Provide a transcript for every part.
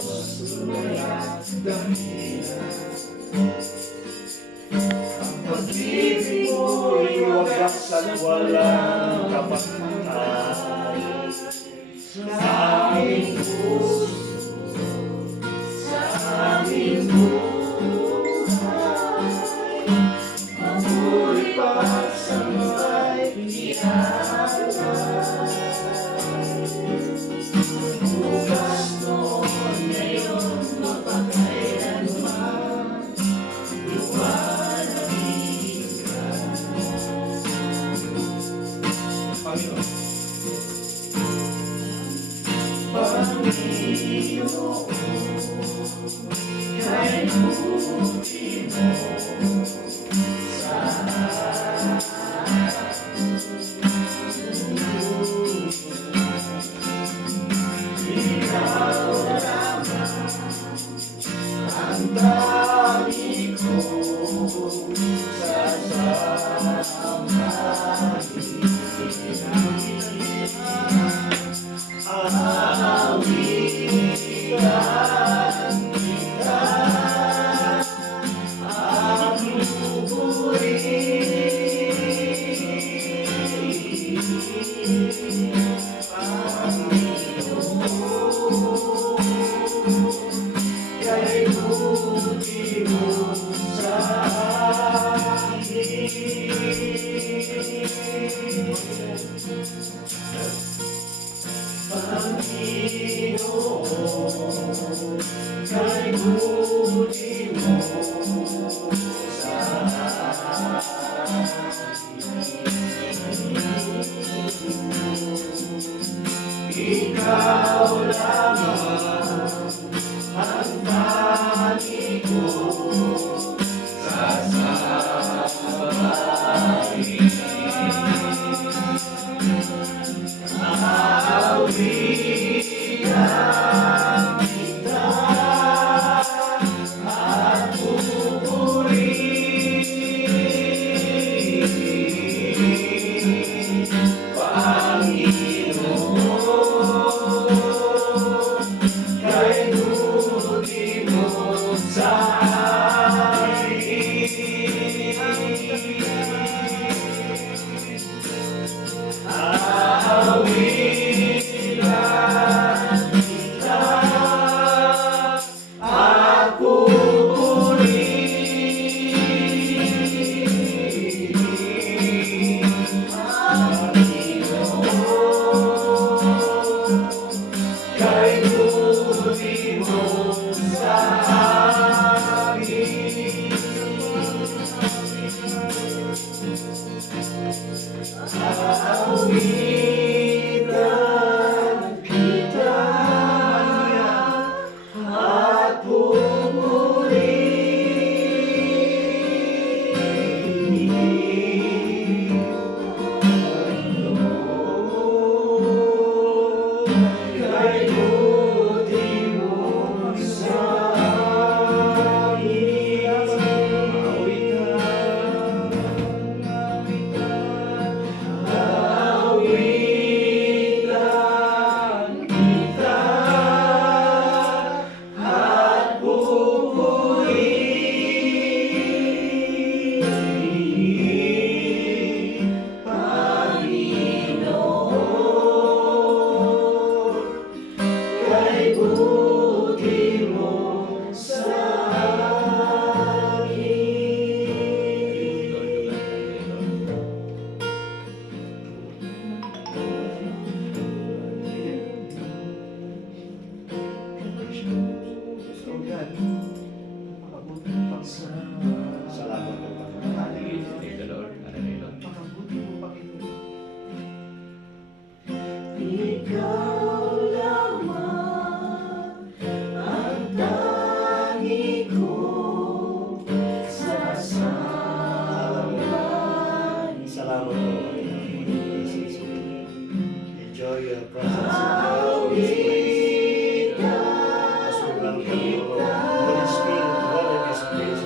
tunay at dakila. Ang pag-ibig mo'y wagas at walang kapantay. Sa aming puso, sa aming buhay, mabuhay pa sa may ialay. Bukas noon, ngayon, mapakailanman, luwalhati ka. Panginoon, Panginoon, kay buti mo sa ikaw lamang ang dami kong sasambahin. Aawitan kita, ang luburiin. Panginoon, kay buti mo sa akin. Panginoon, kay buti mo sa akin. Ikaw lamang ang tangi kong sasabayin. Aawitan kita at pupurihin. Panginoon, kay buti mo sa akin. Aawitan kita at pupurihin. Panginoon, kay buti mo sa akin. Aawitan kita at pupurihin. Kay buti mo sa akin. Aawitan kita at pupurihin. Panginoon, kay buti mo sa salamat po, Panginoon. Ikaw lamang ang tangi kong sasambahin. Salamat po, enjoy your presence. Aawitan kita. Holy Spirit, dwell in this place.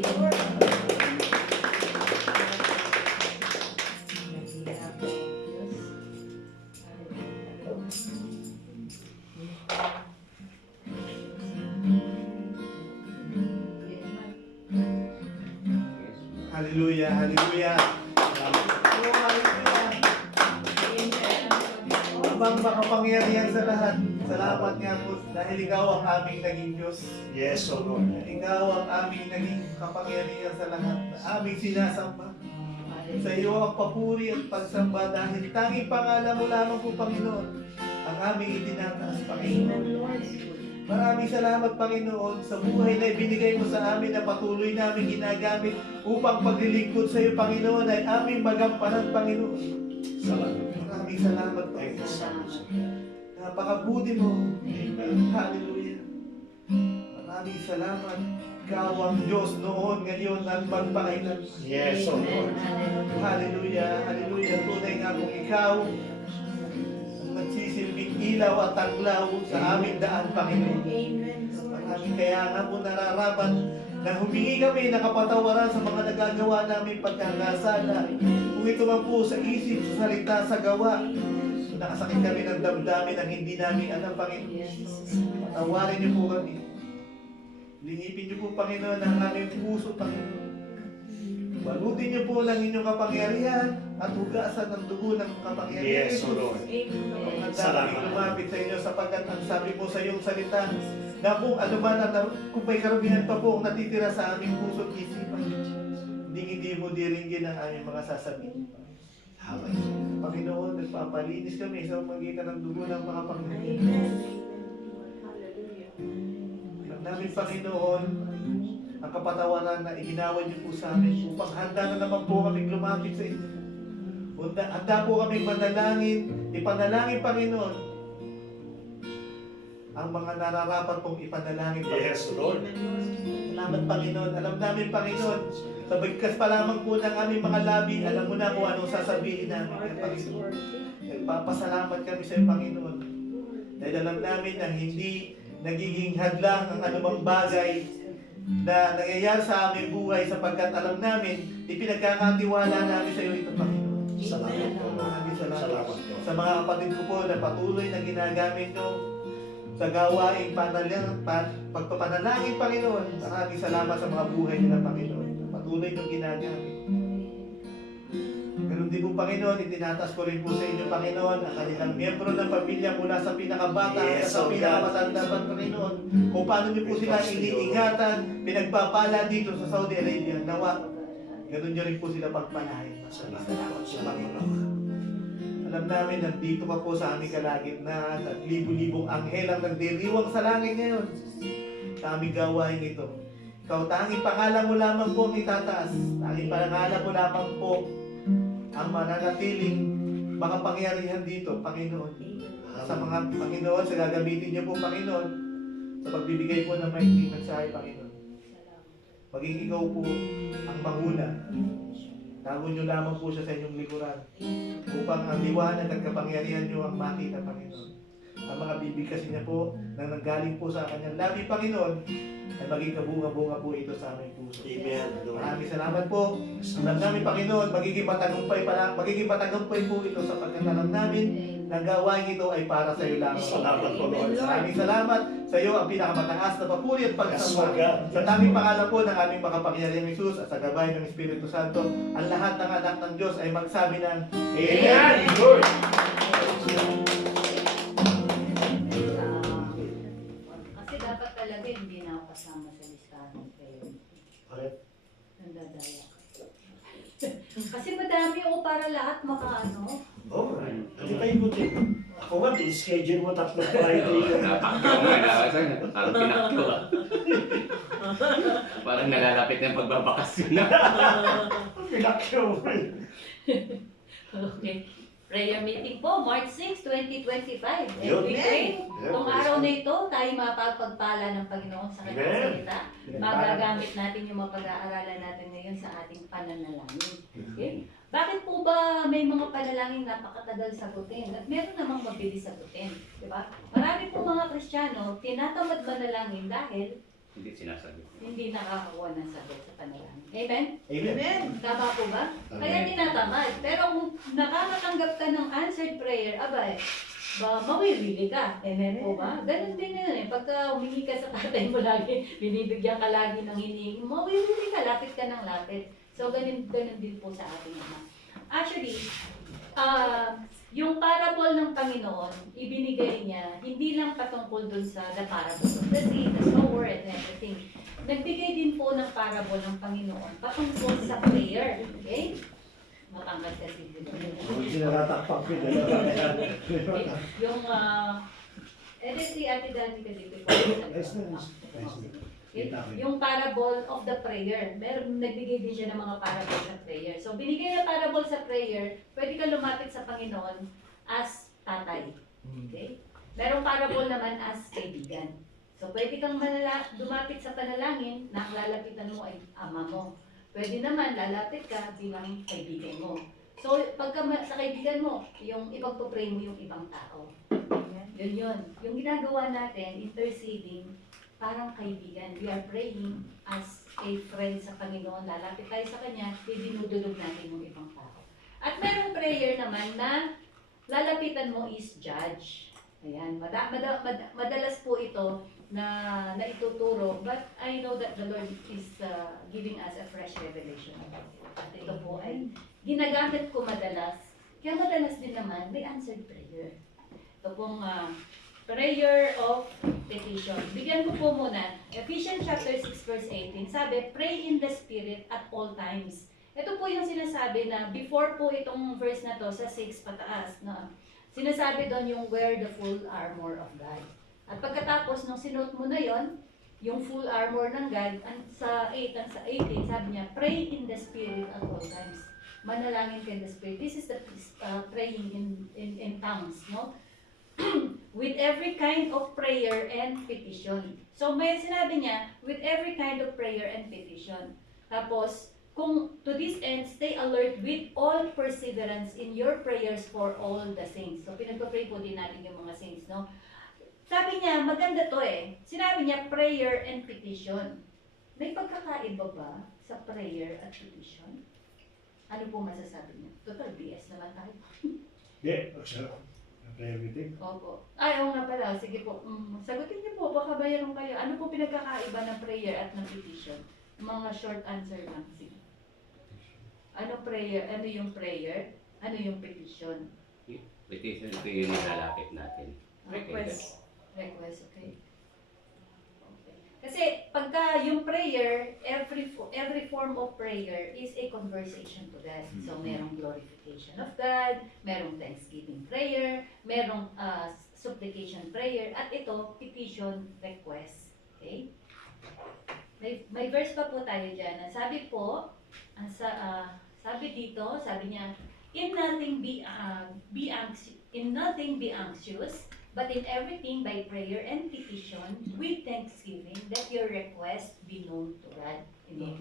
Hallelujah, hallelujah. Oh, hallelujah. Abang makapangyarihan sa lahat. Salamat nga po dahil ikaw ang aming naging Diyos. Yes, O Lord. Ikaw ang aming naging kapangyarihan sa lahat na aming sinasamba. Sa iyo ang papuri at pagsamba dahil tanging pangalan mo lamang po, Panginoon, ang aming itinataas, Panginoon. Maraming salamat, Panginoon, sa buhay na ibinigay mo sa amin na patuloy namin ginagamit upang paglilingkod sa iyo, Panginoon, ay aming magampanan, Panginoon. Maraming salamat, Panginoon. Napakabuti mo. Hallelujah. Maraming salamat. Ikaw ang Diyos noon, ngayon, at magpakailan. Yes, O Lord. Hallelujah. Hallelujah. Tunay nga kung ikaw ang nagsisilbing ilaw at taglaw sa aming daan, Panginoon. Maraming kaya nga po nararapat na humingi kami ng kapatawaran sa mga nagagawa namin pagkakasala. Kung ito man po sa isip, sa salita, sa gawa, nakasakit kami ng damdamin ang hindi namin alam, Panginoon. Patawarin niyo po kami. Lingipin niyo po, Panginoon, ang aming puso, Panginoon. Balutin niyo po ng inyong kapangyarihan at hugasan ng dugo ng kapangyarihan. Yes, O Lord. Handa kami lumapit sa inyo sapagkat ang sabi mo sa iyong salita na kung ano man kung may karumihan pa po ang natitira sa aming puso at isipan, hindi mo diringgin ang aming mga sasabihin. Panginoon, nagpapalinis kami sa magitan ng dugo ng mga Panginoon. Alam namin, Panginoon, ang kapatawaran na iginawa niyo po sa amin upang handa na naman po kaming lumapit sa inyo. Handa po kaming manalangin, ipanalangin, Panginoon, ang mga nararapat pong ipanalangin, Panginoon. Yes, Lord. Salamat, Panginoon. Alam namin, Panginoon, sa bigkas pa lamang po ng aming mga labi, alam mo na kung anong sasabihin namin, Panginoon. Nagpapasalamat kami sa iyo, Panginoon. Dahil alam namin na hindi nagiging hadlang ang anumang bagay na nangyayari sa aming buhay sapagkat alam namin, ipinagkakatiwala namin sa iyo ito, Panginoon. Salamat po. Maraming salamat. Salamat po. Sa mga kapatid ko po na patuloy na ginagamit nyo sa gawaing pagpapanalangin, Panginoon. Maraming salamat sa mga buhay nila, Panginoon. Patuloy nyo ginagamit. Ganun din po, Panginoon, itinatas ko rin po sa inyo, Panginoon, ang kanilang miyembro ng pamilya mula sa pinakabata hanggang Yes, sa oh pinakamatanda pa, Panginoon. Kung paano nyo po sila iniingatan, pinagpapala dito sa Saudi Arabia. Nawa, ganun nyo rin po sila pagpalahin. Salamat po. Salamat. Alam namin, nandito ka po sa aming kalagitnaan at libu-libong anghel ang nagdiriwang sa langit ngayon sa aming gawain ito. Ikaw, tanging pangalan mo lamang po ang itataas. Tanging pangalan mo lamang po ang mananatiling makapangyarihan dito, Panginoon. Sa mga Panginoon, sa gagamitin niyo po, Panginoon, sa pagbibigay po ng maikling mensahe, Panginoon. Maging ikaw po ang mahuna. Tago niyo lamang po siya sa inyong likuran upang ang liwanag at kapangyarihan niyo ang makita, Panginoon. Ang mga bibig kasi niya po na nanggaling po sa kanyang labi, Panginoon, ay maging kabunga-bunga po ito sa aming puso. Amen. Maraming salamat po. Alam namin, Panginoon, magiging matagumpay po ito sapagkat alam namin na gawain ito ay para sa iyo lamang. Salamat po, Lord. Maraming salamat sa iyo ang pinakamataas na papuri at Yes, pagsamba. O God. Sa taming pangalan po ng aming makapangyarihang Jesus at sa gabay ng Espiritu Santo, ang lahat ng anak ng Diyos ay magsabi ng Amen! Lord. Kasi dapat talaga hindi na ako kasama sa listahan kayo. Bakit? Nandadaya. Kasi madami o para lahat makaano. Oh, hindi pa ikutin. Ako nga, schedule mo tatlong Friday. Napakyaw nga nakasan. Parang pinakyaw. Parang nalalapit na yung pagbabakasyon na. Pinakyaw mo. Okay. Prayer meeting po, March 6, 2025. And Yun. we pray, Yeah, itong praise araw God. na ito, tayo mapapagpala ng Panginoon sa kanyang Amen. salita. Magagamit natin yung mapag-aaralan natin ngayon sa ating pananalangin. Okay? Bakit po ba may mga panalangin napakatagal sagutin? At meron namang mabilis sagutin. Di ba? Marami po mga Kristiyano, tinatamad manalangin dahil Hindi sinasagot. Hindi nakakakuha ng sagot sa panalangin. Amen? Amen. Tama po ba? Kaya tinatamad. Pero kung nakakatanggap ka ng answered prayer, abay, mawirili ka. Amen po ba? Ganun din yun eh. Pagka humingi ka sa tatay mo lagi, binibigyan ka lagi ng hinihingi, mawirili ka, lapit ka ng lapit. So, ganun din po sa ating Ama. Actually, yung parable ng Panginoon, ibinigay niya, hindi lang patungkol dun sa the parable of the seed, the sower, and everything. Nagbigay din po ng parable ng Panginoon patungkol sa prayer. Okay? Matangkad kasi dito. Sinaratakpak ko dalawa. Yung, si Ate Dani ka dito. Yes, yes. Okay? Yung parable of the prayer. Nagbigay din siya ng mga parable sa prayer. So, binigay na parable sa prayer, pwede ka lumapit sa Panginoon as tatay. Okay? Merong parable naman as kaibigan. So, pwede kang lumapit sa panalangin na ang lalapitan mo ay ama mo. Pwede naman lalapit ka bilang kaibigan mo. So, pagka sa kaibigan mo, yung ipagpapray mo yung ibang tao. Yun yun. Yung ginagawa natin, interceding, parang kaibigan. We are praying as a friend sa Panginoon. Lalapit tayo sa Kanya, dinudulog natin yung ibang tao. At merong prayer naman na lalapitan mo is judge. Ayan, madalas po ito na ituturo, but I know that the Lord is giving us a fresh revelation. At ito po ay ginagamit ko madalas. Kaya madalas din naman may answered prayer. Ito pong prayer of petition. Bigyan ko po muna, Ephesians chapter 6 verse 18, sabi, pray in the Spirit at all times. Ito po yung sinasabi na before po itong verse na to sa 6 pataas, na sinasabi doon yung wear the full armor of God. At pagkatapos nung sinuot mo na yon, yung full armor ng God, sa 8 at sa 18, sabi niya, pray in the Spirit at all times. Manalangin ka in the Spirit. This is the praying in tongues, no? With every kind of prayer and petition. So may sinabi niya, with every kind of prayer and petition. Tapos, kung to this end, stay alert with all perseverance in your prayers for all the saints. So pinagpa-pray po din natin yung mga saints, no? Sabi niya, maganda to eh. Sinabi niya, prayer and petition. May pagkakaiba ba sa prayer at petition? Ano po masasabi niya? Total BS naman tayo. Hindi, everything. Opo. Ay, oo nga pala. Sige po. Sagutin niyo po. Baka bayaran kayo. Ano po pinagkakaiba ng prayer at ng petition? Mga short answer lang. Sige. Ano prayer? Ano yung prayer? Ano yung petition? Petition ito yung nilalapit natin. Request. Request, okay. Kasi pagka yung prayer, every form of prayer is a conversation to God. So merong glorification of God, merong thanksgiving prayer, merong supplication prayer, at ito, petition request. Okay? May verse pa po tayo dyan. Sabi po, sabi dito, sabi niya, in nothing be anxious, but in everything by prayer and petition with thanksgiving, that your request be known to God. Amen.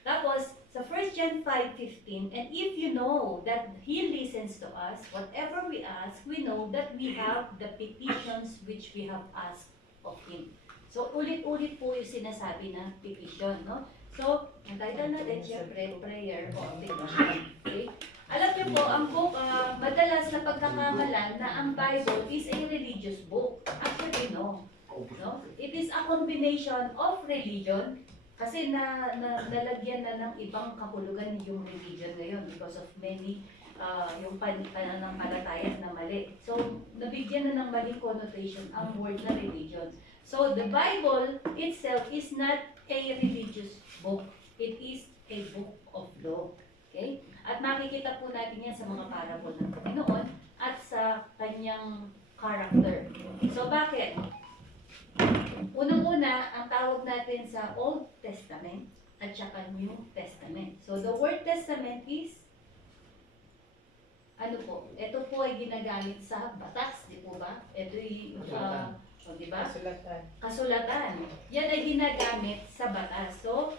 Tapos, sa 1 John 5:15, and if you know that He listens to us, whatever we ask, we know that we have the petitions which we have asked of Him. So, ulit-ulit po yung sinasabi na petition, no? So, ang title natin, syempre, prayer or petition. Okay? Alam niyo po, ang book, madalas na pagkakamalan na ang Bible is a religious book. Actually, no. It is a combination of religion, kasi nalagyan na ng ibang kahulugan yung religion ngayon because of many, yung pananampalataya na mali. So, nabigyan na ng maling connotation ang word na religion. So, the Bible itself is not a religious book. It is a book of law. Okay? At makikita po natin yan sa mga parable ng Panginoon at sa kanyang character. So, bakit? Unang-una, ang tawag natin sa Old Testament at saka New Testament. So, the word Testament is, ano po? Ito po ay ginagamit sa batas, di po ba? Ito yung, di ba? Kasulatan. Kasulatan. Yan ay ginagamit sa batas. So,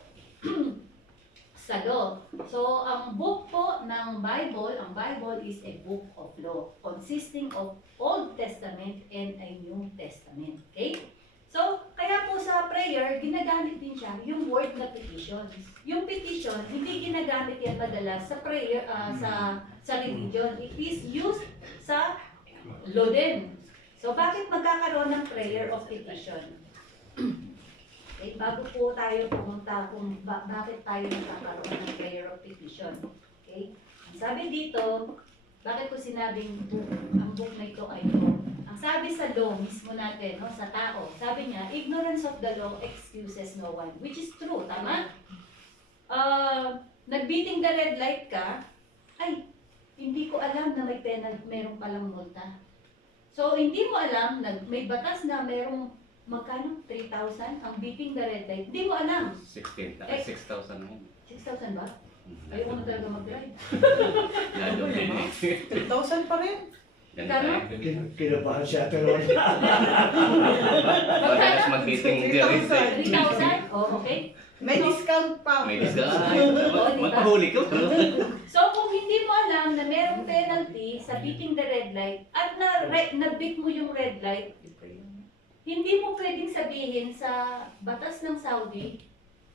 sa law. So, ang book po ng Bible, ang Bible is a book of law, consisting of Old Testament and a New Testament. Okay? So, kaya po sa prayer, prayer, ginagamit din siya yung word na petitions. Yung petition, hindi ginagamit yan madalas sa prayer, sa religion. It is used sa law din. So, bakit magkakaroon ng prayer of petition? Okay, bago po tayo pumunta kung bakit tayo nagkakaroon ng prayer of petition. Okay? Ang sabi dito, bakit ko sinabing book, ang book na ito ay law? Ang sabi sa law mismo natin, no, sa tao, sabi niya, ignorance of the law excuses no one. Which is true, tama? Nagbiting the red light ka, ay, hindi ko alam na may penalty, meron palang multa. So, hindi mo alam, may batas na merong magkano? 3,000? Ang beating the red light. Hindi mo alam. 6,000 na yun. 6,000 ba? Ayoko na talaga mag-drive. Lalo din eh. 3,000 pa rin. Yan Kano? tayo. Kinabahan siya, pero Parehas mag-dating direct eh. 3,000? Oh, okay. May discount pa. May discount. Magpahuli ko. So, kung hindi mo alam na merong penalty sa beating the red light at na-beat mo yung red light, hindi mo pwedeng sabihin sa batas ng Saudi,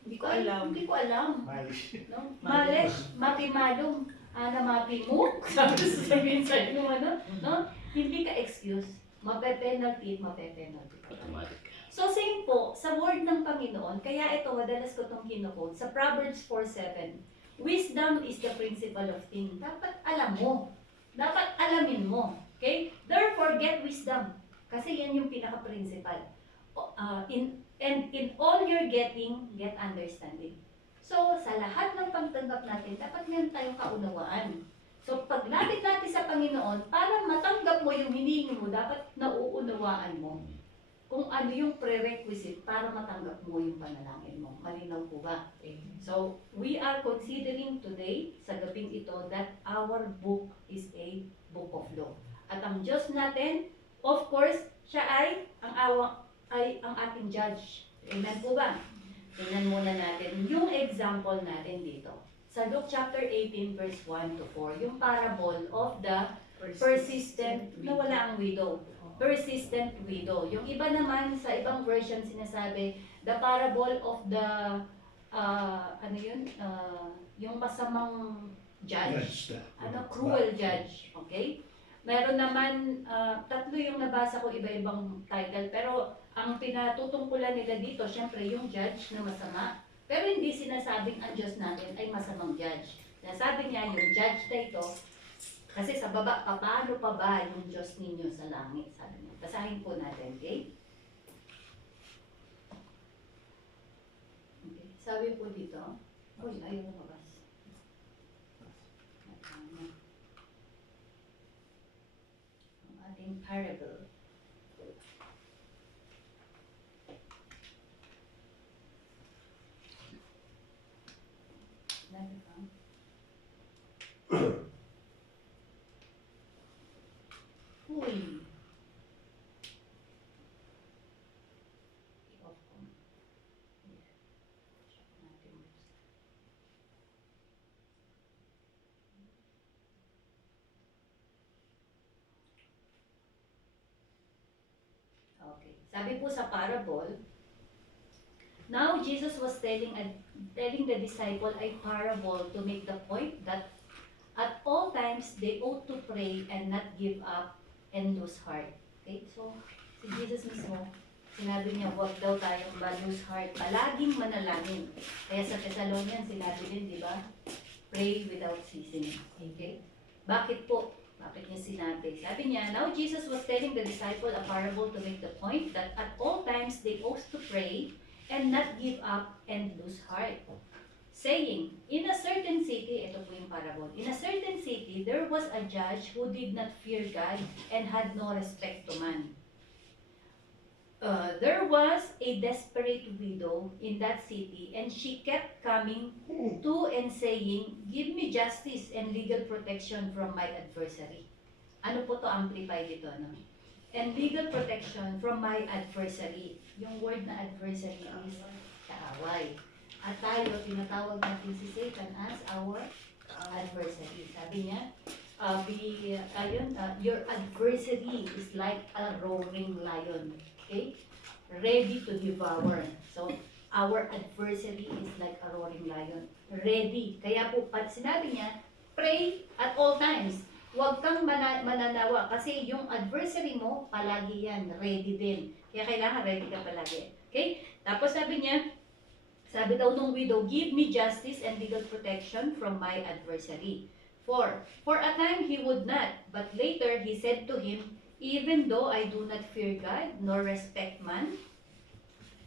Hindi ko alam. Hindi ko alam. malis. No? Malish, mapimalong, mapimuk, sabihin sa inyo, ano, no? Hindi ka excuse. Mape-penalty. Automatic. So same po, sa word ng Panginoon, kaya ito, madalas ko itong kinukot, sa Proverbs 4:7, wisdom is the principle of things. Dapat alam mo. Dapat alamin mo. Okay? Therefore, get wisdom. Kasi yan yung pinaka-principal. And in all you're getting, get understanding. So, sa lahat ng pagtanggap natin, dapat meron tayong kaunawaan. So, paglapit natin sa Panginoon, para matanggap mo yung hinihingi mo, dapat nauunawaan mo kung ano yung prerequisite para matanggap mo yung panalangin mo. Malinaw po ba? So, we are considering today, sa gabing ito, that our book is a book of law. At ang Diyos natin, of course, siya ay ang ating judge. Amen po ba? Tingnan muna natin yung example natin dito. Sa Luke chapter 18 verse 1 to 4, yung parable of the persistent, nawala ang widow. Persistent widow. Yung iba naman, sa ibang version sinasabi, the parable of the, yung masamang judge. Cruel judge. Okay? Meron naman, tatlo yung nabasa ko, iba-ibang title. Pero ang pinatutungkulan nila dito, syempre yung judge na masama. Pero hindi sinasabing ang Diyos natin ay masamang judge. Sinasabi niya yung judge na ito, kasi sa baba, paano pa ba yung Diyos ninyo sa langit? Sabi niya. Basahin po natin, okay? Okay. Sabi po dito, uy, ayaw mo mabas. Ang ating parable. Uy. I-off ko. Check natin. Okay. Sabi po sa parable, now Jesus was telling the disciple a parable to make the point that at all times they ought to pray and not give up and lose heart. Okay? So, si Jesus mismo, sinabi niya, huwag daw tayong lose heart. Palaging manalangin. Kaya sa Thessalonians, sinabi din, di ba? Pray without ceasing. Okay? Bakit po? Bakit niya sinabi? Sabi niya, now Jesus was telling the disciple a parable to make the point that at all times they ought to pray and not give up and lose heart. Saying, in a certain city, ito po yung parable, in a certain city, there was a judge who did not fear God and had no respect to man. There was a desperate widow in that city, and she kept coming to and saying, give me justice and legal protection from my adversary. Ano po to amplify dito, no? And legal protection from my adversary. Yung word na adversary is kaaway. At tayo, tinatawag natin si Satan as our adversary. Sabi niya, your adversary is like a roaring lion. Okay? ready to devour. So, our adversary is like a roaring lion. Ready. Kaya po, sinabi niya, pray at all times. Huwag kang mananawa kasi yung adversary mo, palagi yan, ready din. Kaya kailangan ready ka palagi. Okay? Tapos sabi daw nung widow, give me justice and legal protection from my adversary. For a time he would not, but later he said to him, even though I do not fear God nor respect man,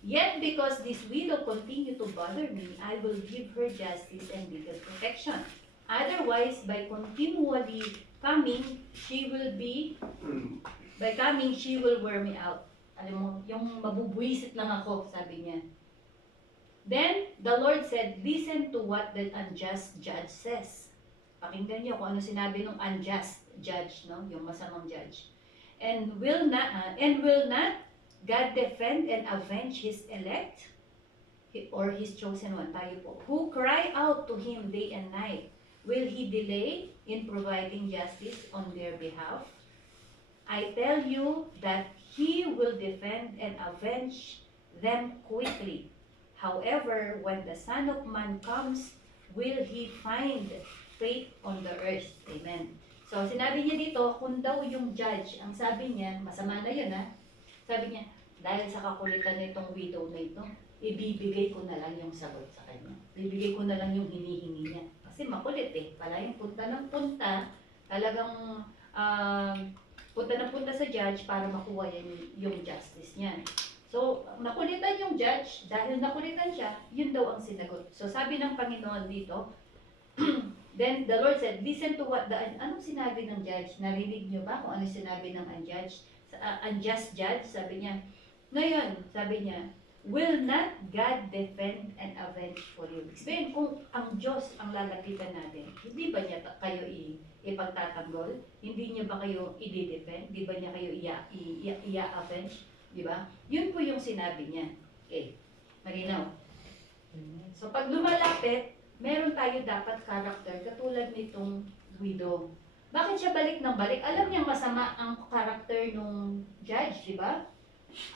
yet because this widow continue to bother me, I will give her justice and legal protection. Otherwise, by continually coming, she will wear me out. Alam mo, yung mabubuisit lang ako, sabi niya. Then, the Lord said, listen to what the unjust judge says. Pakinggan niyo kung ano sinabi ng unjust judge, no? Yung masamang judge. And will not God defend and avenge His elect? Or His chosen one, tayo po. Who cry out to Him day and night. Will He delay in providing justice on their behalf? I tell you that He will defend and avenge them quickly. However, when the Son of Man comes, will He find faith on the earth? Amen. So, sinabi niya dito, kung daw yung judge, ang sabi niya, masama na yun ha, sabi niya, dahil sa kakulitan nitong widow na ito, ibibigay ko na lang yung sagot sa kanya. Ibibigay ko na lang yung hinihingi niya. Kasi makulit eh. Palaging punta ng punta, talagang punta ng punta sa judge para makuha yan yung justice niya. So, nakulitan yung judge, dahil nakulitan siya, yun daw ang sinagot. So, sabi ng Panginoon dito, then the Lord said, listen to what anong sinabi ng judge? Narinig niyo ba kung ano sinabi ng unjust judge? Sabi niya, ngayon, sabi niya, will not God defend and avenge for you? Sabihin, kung ang Diyos ang lalapitan natin, hindi ba niya kayo ipagtatanggol? Hindi niya ba kayo i-defend? Hindi ba niya kayo i-avenge? Di ba? Yun po yung sinabi niya. Okay. Malinaw. So, pag lumalapit, meron tayo dapat character katulad nitong widow. Bakit siya balik ng balik? Alam niyang masama ang character nung judge, di ba?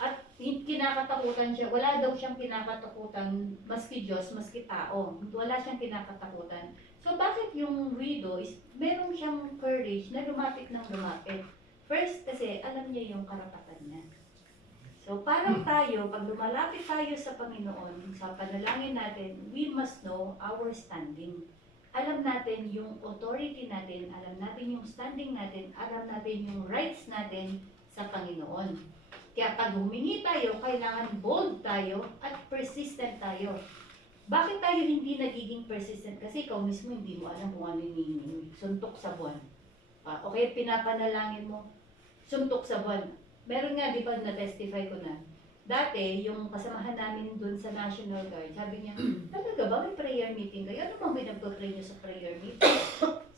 At kinakatakutan siya. Wala daw siyang kinakatakutan maski Diyos, maski tao. Wala siyang kinakatakutan. So, bakit yung widow is meron siyang courage na lumapit ng lumapit? First, kasi alam niya yung karapatan niya. So, parang tayo, pag lumalapit tayo sa Panginoon, sa panalangin natin, we must know our standing. Alam natin yung authority natin, alam natin yung standing natin, alam natin yung rights natin sa Panginoon. Kaya pag humingi tayo, kailangan bold tayo at persistent tayo. Bakit tayo hindi nagiging persistent? Kasi ikaw mismo hindi mo alam kung ano yung hinihingi. Suntok sa buwan. Okay, pinapanalangin mo, suntok sa buwan. Meron nga, di ba, na-testify ko na. Dati, yung kasamahan namin dun sa National Guard, sabi niya, talaga ba may prayer meeting kayo? Ano bang pinagpa-pray niyo sa prayer meeting?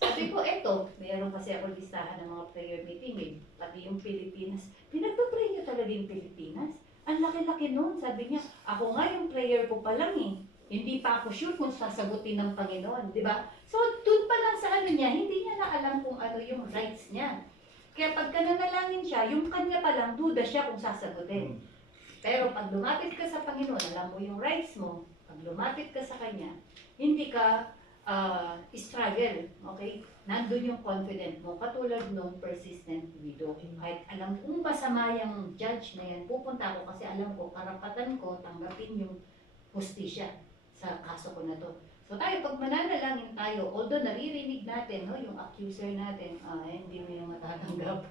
Sabi ko, eto, meron kasi ako listahan ng mga prayer meeting eh. Pati yung Pilipinas. Pinagpa-pray niyo talaga yung Pilipinas? Ang laki-laki nun. Sabi niya, ako nga yung prayer ko pa lang eh. Hindi pa ako sure kung sasagutin ng Panginoon, di ba? So, dun pa lang sa ano niya, hindi niya na alam kung ano yung rights niya. Kaya pagka nanalangin siya, yung kanya pa lang, duda siya kung sasagutin. Pero pag lumapit ka sa Panginoon, alam mo yung rights mo. Pag lumapit ka sa Kanya, hindi ka struggle. Okay? Nandun yung confident mo. Katulad nung persistent widow. Kahit alam kong masama yung judge na yan, pupunta ako kasi alam ko, karapatan ko, tanggapin yung hustisya sa kaso ko na to. So tayo, pag mananalangin tayo, although naririnig natin, no, yung accuser natin, hindi mo yung matatanggap.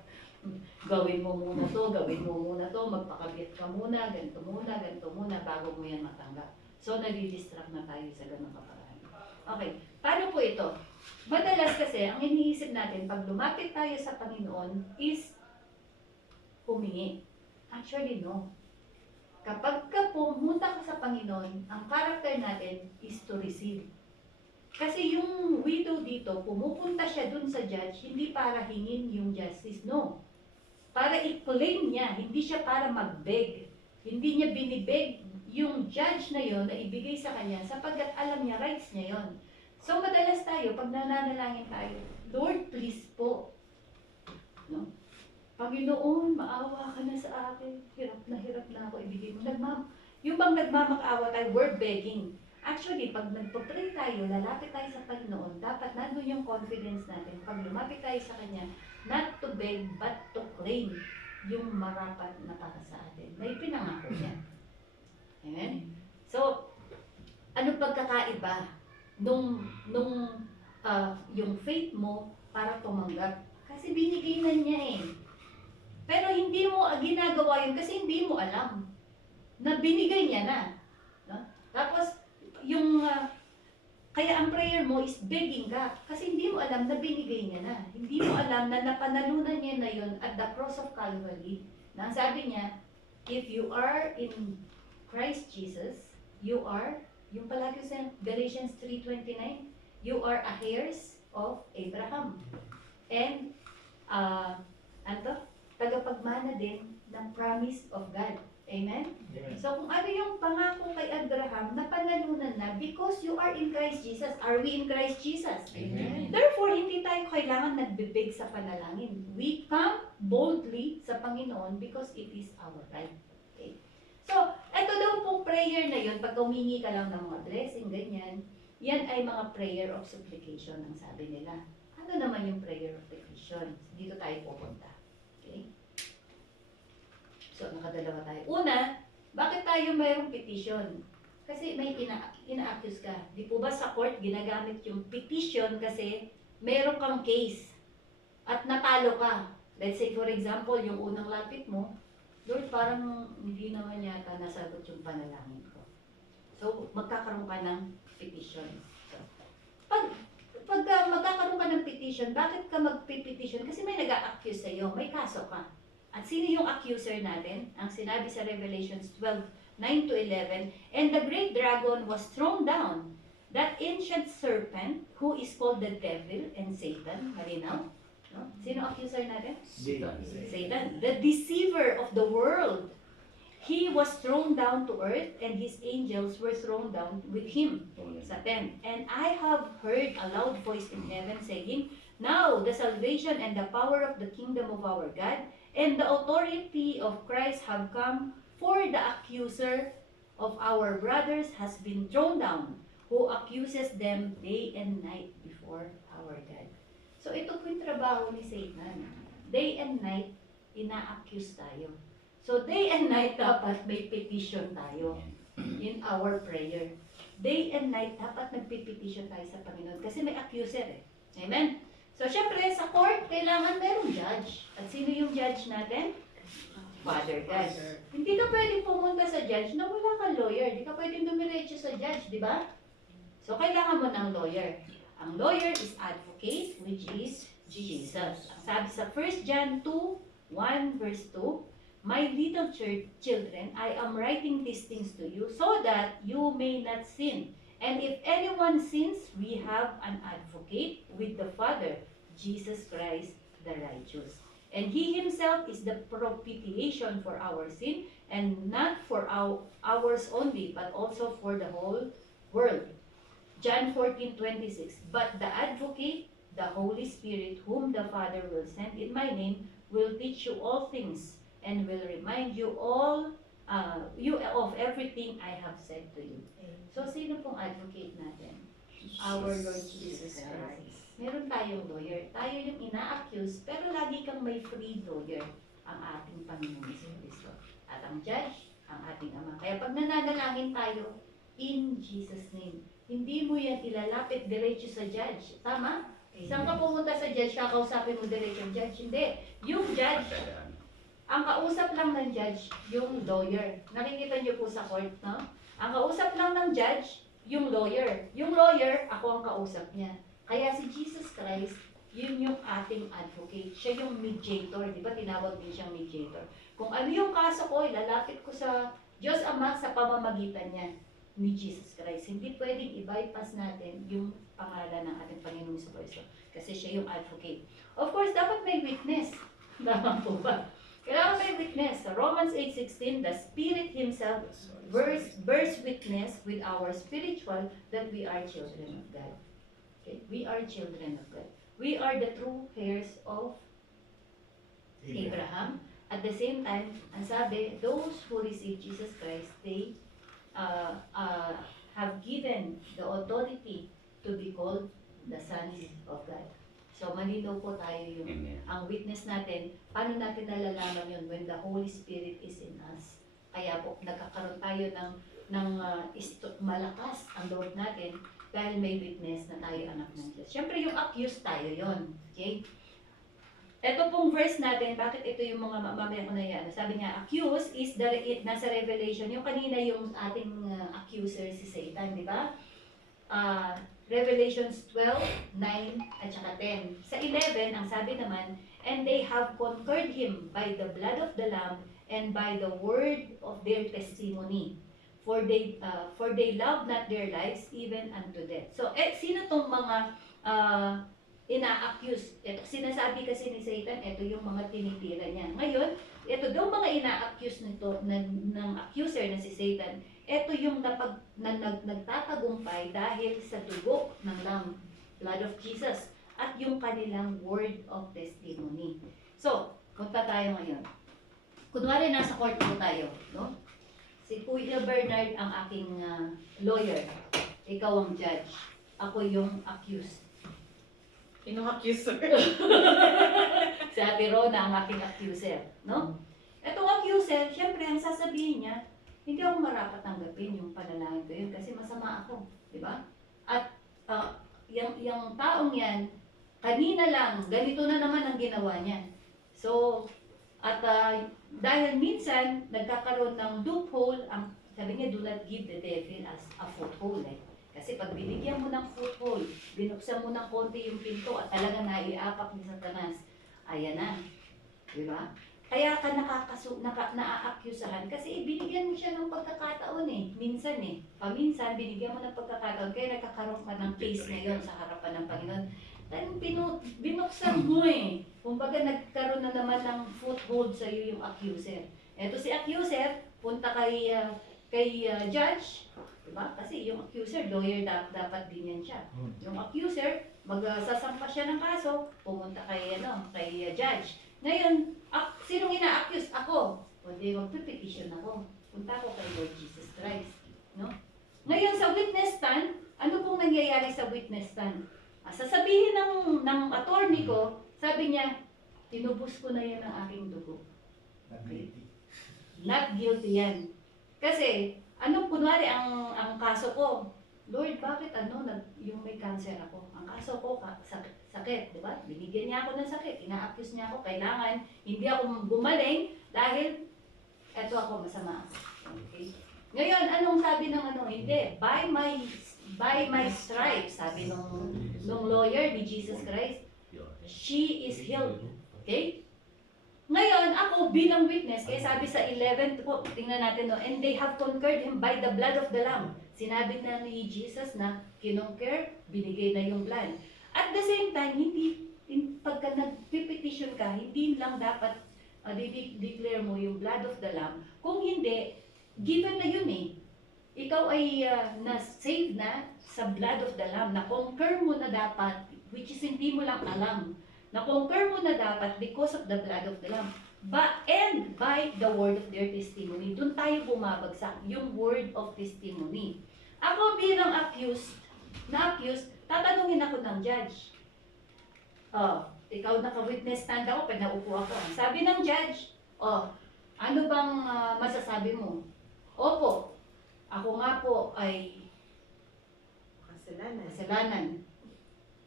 Gawin mo muna to, magpakabit ka muna, ganito muna, bago mo yan matanggap. So nadi-distract na tayo sa ganung kaparaan. Okay, paano po ito? Madalas kasi, ang iniisip natin, pag lumapit tayo sa Panginoon, is humingi. Actually, no. Kapag pumunta ka sa Panginoon, ang character natin is to receive. Kasi yung widow dito, pumupunta siya dun sa judge, hindi para hingin yung justice, no. Para i-claim niya, hindi siya para mag-beg. Hindi niya binibeg yung judge na yon na ibigay sa kanya sapagkat alam niya, rights niya yon. So madalas tayo, pag nananalangin tayo, Lord, please po. No? Panginoon, maawa ka na sa akin. Hirap na ako. Ibigay mo. Yung bang nagmamakaawa tayo, we're begging. Actually, pag nagpa-pray tayo, lalapit tayo sa Panginoon, dapat nandun yung confidence natin. Pag lumapit tayo sa Kanya, not to beg, but to claim yung marapat na para sa atin. May pinangako niya. Amen? So, ano pagkakaiba yung faith mo para tumanggap? Kasi binigay na niya eh. Pero hindi mo ginagawa yun kasi hindi mo alam na binigay niya na. No? Tapos, kaya ang prayer mo is begging ka kasi hindi mo alam na binigay niya na. Hindi mo alam na napanalunan niya na yun at the cross of Calvary. Na ang sabi niya, if you are in Christ Jesus, you are, yung palagi sa Galatians 3:29, you are heirs of Abraham. And, tagapagmana din ng promise of God. Amen? Amen. So kung ano yung pangako kay Abraham, napanalunan na because you are in Christ Jesus. Are we in Christ Jesus? Amen. Therefore, hindi tayo kailangan nagbibig sa panalangin. We come boldly sa Panginoon because it is our right. Okay? So, eto daw pong prayer na yun, pag humingi ka lang ng mga blessing, ganyan, yan ay mga prayer of supplication ang sabi nila. Ano naman yung prayer of petition? Dito tayo pupunta. Okay? So, nakadalawa tayo. Una, bakit tayo mayroong petition? Kasi may ina-accuse ka. Di po ba sa court ginagamit yung petition kasi mayroon kang case at natalo ka. Let's say for example, yung unang lapit mo, Lord, parang hindi naman yata nasagot yung panalangin ko. So, magkakaroon ka ng petition. So, pag magkakaroon ka ng petition, bakit ka magpipetition? Kasi may nag-a-accuse sa'yo, may kaso ka. At sino yung accuser natin? Ang sinabi sa Revelations 12:9-11, and the great dragon was thrown down, that ancient serpent, who is called the devil and Satan. Malinaw? No? Sino accuser natin? Satan. The deceiver of the world. He was thrown down to earth, and his angels were thrown down with him. Satan. And I have heard a loud voice in heaven saying, now the salvation and the power of the kingdom of our God and the authority of Christ have come, for the accuser of our brothers has been thrown down, who accuses them day and night before our God. So ito po yung trabaho ni Satan. Day and night, ina-accuse tayo. So day and night, dapat may petition tayo in our prayer. Day and night, dapat nagpipetition tayo sa Panginoon kasi may accuser eh. Amen? So, syempre, sa court, kailangan merong judge. At sino yung judge natin? Father God. Hindi ka pwedeng pumunta sa judge na wala kang lawyer. Hindi ka pwedeng dumiretso sa judge, di ba? So, kailangan mo ng lawyer. Ang lawyer is advocate, which is Jesus. Sabi sa 1 John 2:1 verse 2, my little children, I am writing these things to you so that you may not sin. And if anyone sins, we have an advocate with the Father, Jesus Christ the righteous. And he himself is the propitiation for our sin, and not for ours only, but also for the whole world. John 14:26. But the advocate, the Holy Spirit, whom the Father will send in my name, will teach you all things, and will remind you of everything I have said to you. So, sino pong advocate natin? Our Lord Jesus Christ. Meron tayong lawyer. Tayo yung ina-accuse, pero lagi kang may free lawyer, ang ating Panginoon Kristo. At ang judge, ang ating Ama. Kaya pag nananalangin tayo, in Jesus' name, hindi mo yan ilalapit diretso sa judge. Tama? Saan ka pumunta sa judge, kakausapin mo diretso ang judge? Hindi. Yung judge, ang kausap lang ng judge, yung lawyer. Nakikita niyo po sa court, no? Ang kausap lang ng judge, yung lawyer. Yung lawyer, ako ang kausap niya. Kaya si Jesus Christ, yun yung ating advocate. Siya yung mediator. Di ba tinawag din siyang mediator? Kung ano yung kaso ko, ilalapit ko sa Diyos Ama sa pamamagitan niya ni Jesus Christ. Hindi pwedeng i-bypass natin yung pangalan ng ating Panginoong Kristo. Kasi siya yung advocate. Of course, dapat may witness. Tama po ba? Kailangan may witness. Sa Romans 8:16, the Spirit Himself bears witness with our spiritual that we are children of God. Okay? We are children of God. We are the true heirs of Abraham. At the same time, ang sabi, those who receive Jesus Christ, they have given the authority to be called the sons of God. So malinaw po tayo yung Amen. ang witness natin. Paano natin nalalaman yun? When the Holy Spirit is in us. Kaya po nagkakaroon tayo ng malakas ang loob natin dahil may witness na tayo anak ng Diyos. Siyempre yung accused tayo yon. Okay? Ito pong verse natin, bakit ito yung mga mamaya ko na yan? Sabi niya, accused is nasa Revelation. Yung kanina yung ating accuser si Satan, di ba? Revelations 12, 9, at saka 10. Sa 11, ang sabi naman, and they have conquered him by the blood of the Lamb and by the word of their testimony. For they love not their lives even unto death. So, sino tong mga ina-accuse? Ito, sinasabi kasi ni Satan, ito yung mga tinitira niya. Ngayon, ito daw mga ina-accuse nito ng accuser na si Satan, ito yung nagtatagumpay dahil sa dugo ng Lamb, blood of Jesus, at yung kanilang word of testimony. So, punta tayo ngayon. Kunwari nasa court po tayo, no? Si Kuya Bernard ang aking lawyer. Ikaw ang judge. Ako yung accused. Sinong accuser? Si Ate Rona ang aking accuser, no? Etong accuser, syempre ang sasabihin niya, hindi ako marapat tanggapin yung panalangin ko yun kasi masama ako, di ba? At yung taong yan, kanina lang, ganito na naman ang ginawa niya. So, at dahil minsan nagkakaroon ng loophole, ang sabi niya, do not give the devil as a foothold. Kasi pag binigyan mo ng foothold, binuksan mo ng konti yung pinto at talaga naiapak ni Satanas, ayan na. Di ba? Kaya ka na-aakyusahan kasi binigyan mo siya ng pagkakataon minsan paminsan binigyan mo ng pagkakataon kaya nagkakaroon ka ng case ngayon sa harapan ng Panginoon. Dahil binuksan mo kumbaga nagkaroon na naman ng foothold sa iyo yung accuser. Eto si accuser, punta kay judge, diba? Kasi yung accuser, lawyer dapat din yan siya. Yung accuser, magsasampa siya ng kaso, pumunta kay judge. Ngayon, sinong ina-accuse? Ako. O di, magpipetition ako. Punta ako kay Lord Jesus Christ. No? Ngayon, sa witness stand, ano pong nangyayari sa witness stand? Sasabihin ng attorney ko, sabi niya, tinubos ko na yan ang aking dugo. Not guilty yan. Kasi, kunwari ang kaso ko, Lord, bakit yung may cancer ako? Ang kaso ko, sakit, di ba? Binigyan niya ako ng sakit, ina-accuse niya ako, kailangan hindi ako gumaling dahil eto ako, masama ako. Okay? Ngayon, anong sabi ng Hindi, by my stripes, sabi nung lawyer ni Jesus Christ, she is healed. Okay? Ngayon, ako bilang witness, kaya sabi sa 11 po, tingnan natin and they have conquered him by the blood of the Lamb. Sinabi na ni Jesus na kinonquer, binigay na yung blood. At the same time, pagka nag-petition ka, hindi lang dapat declare mo yung blood of the Lamb. Kung hindi, given na yun Ikaw ay na-save na sa blood of the Lamb. Na-conquer mo na dapat, which is hindi mo lang alam. Na-conquer mo na dapat because of the blood of the Lamb. And by the word of their testimony. Doon tayo bumabagsak, yung word of testimony. Ako bilang accused, tatanungin ako ng judge. Ikaw naka-witness stand ako, pinaupo ako. Sabi ng judge, ano bang masasabi mo? Opo, ako nga po ay kasalanan.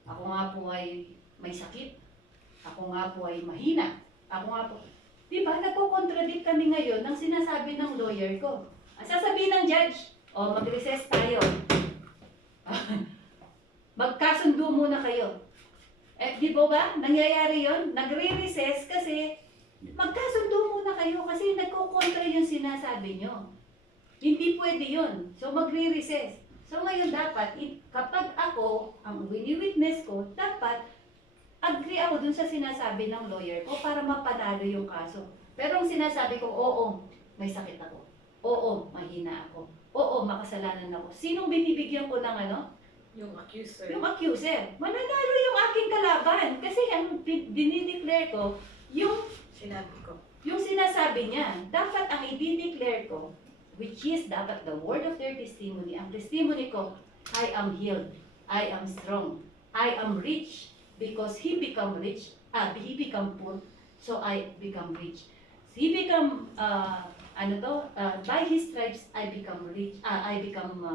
Ako nga po ay may sakit. Ako nga po ay mahina. Ako nga po. Diba, nagko-contradict kami ngayon ng sinasabi ng lawyer ko. Ang sasabihin ng judge, mag-recess tayo. Magkasundo muna kayo. Di ba? Nangyayari yon, nagre-recess kasi magkasundo muna kayo kasi nagko-contra yung sinasabi nyo. Hindi pwede yun. So magre-recess. So ngayon dapat, kapag ako, ang wini-witness ko, dapat agree ako dun sa sinasabi ng lawyer ko para mapanalo yung kaso. Pero ang sinasabi ko, oo, may sakit ako. Oo, mahina ako. Oo, makasalanan ako. Sinong binibigyan ko ng Yung accuser. Yung accuser. Mananalo yung aking kalaban. Kasi ang dinideclare ko, yung Sinabi ko. Yung sinasabi niya, dapat ang i-declare ko, which is dapat the word of their testimony, ang testimony ko, I am healed, I am strong, I am rich, because he become rich, he become poor, so I become rich. He become, by his stripes, I become rich, I become,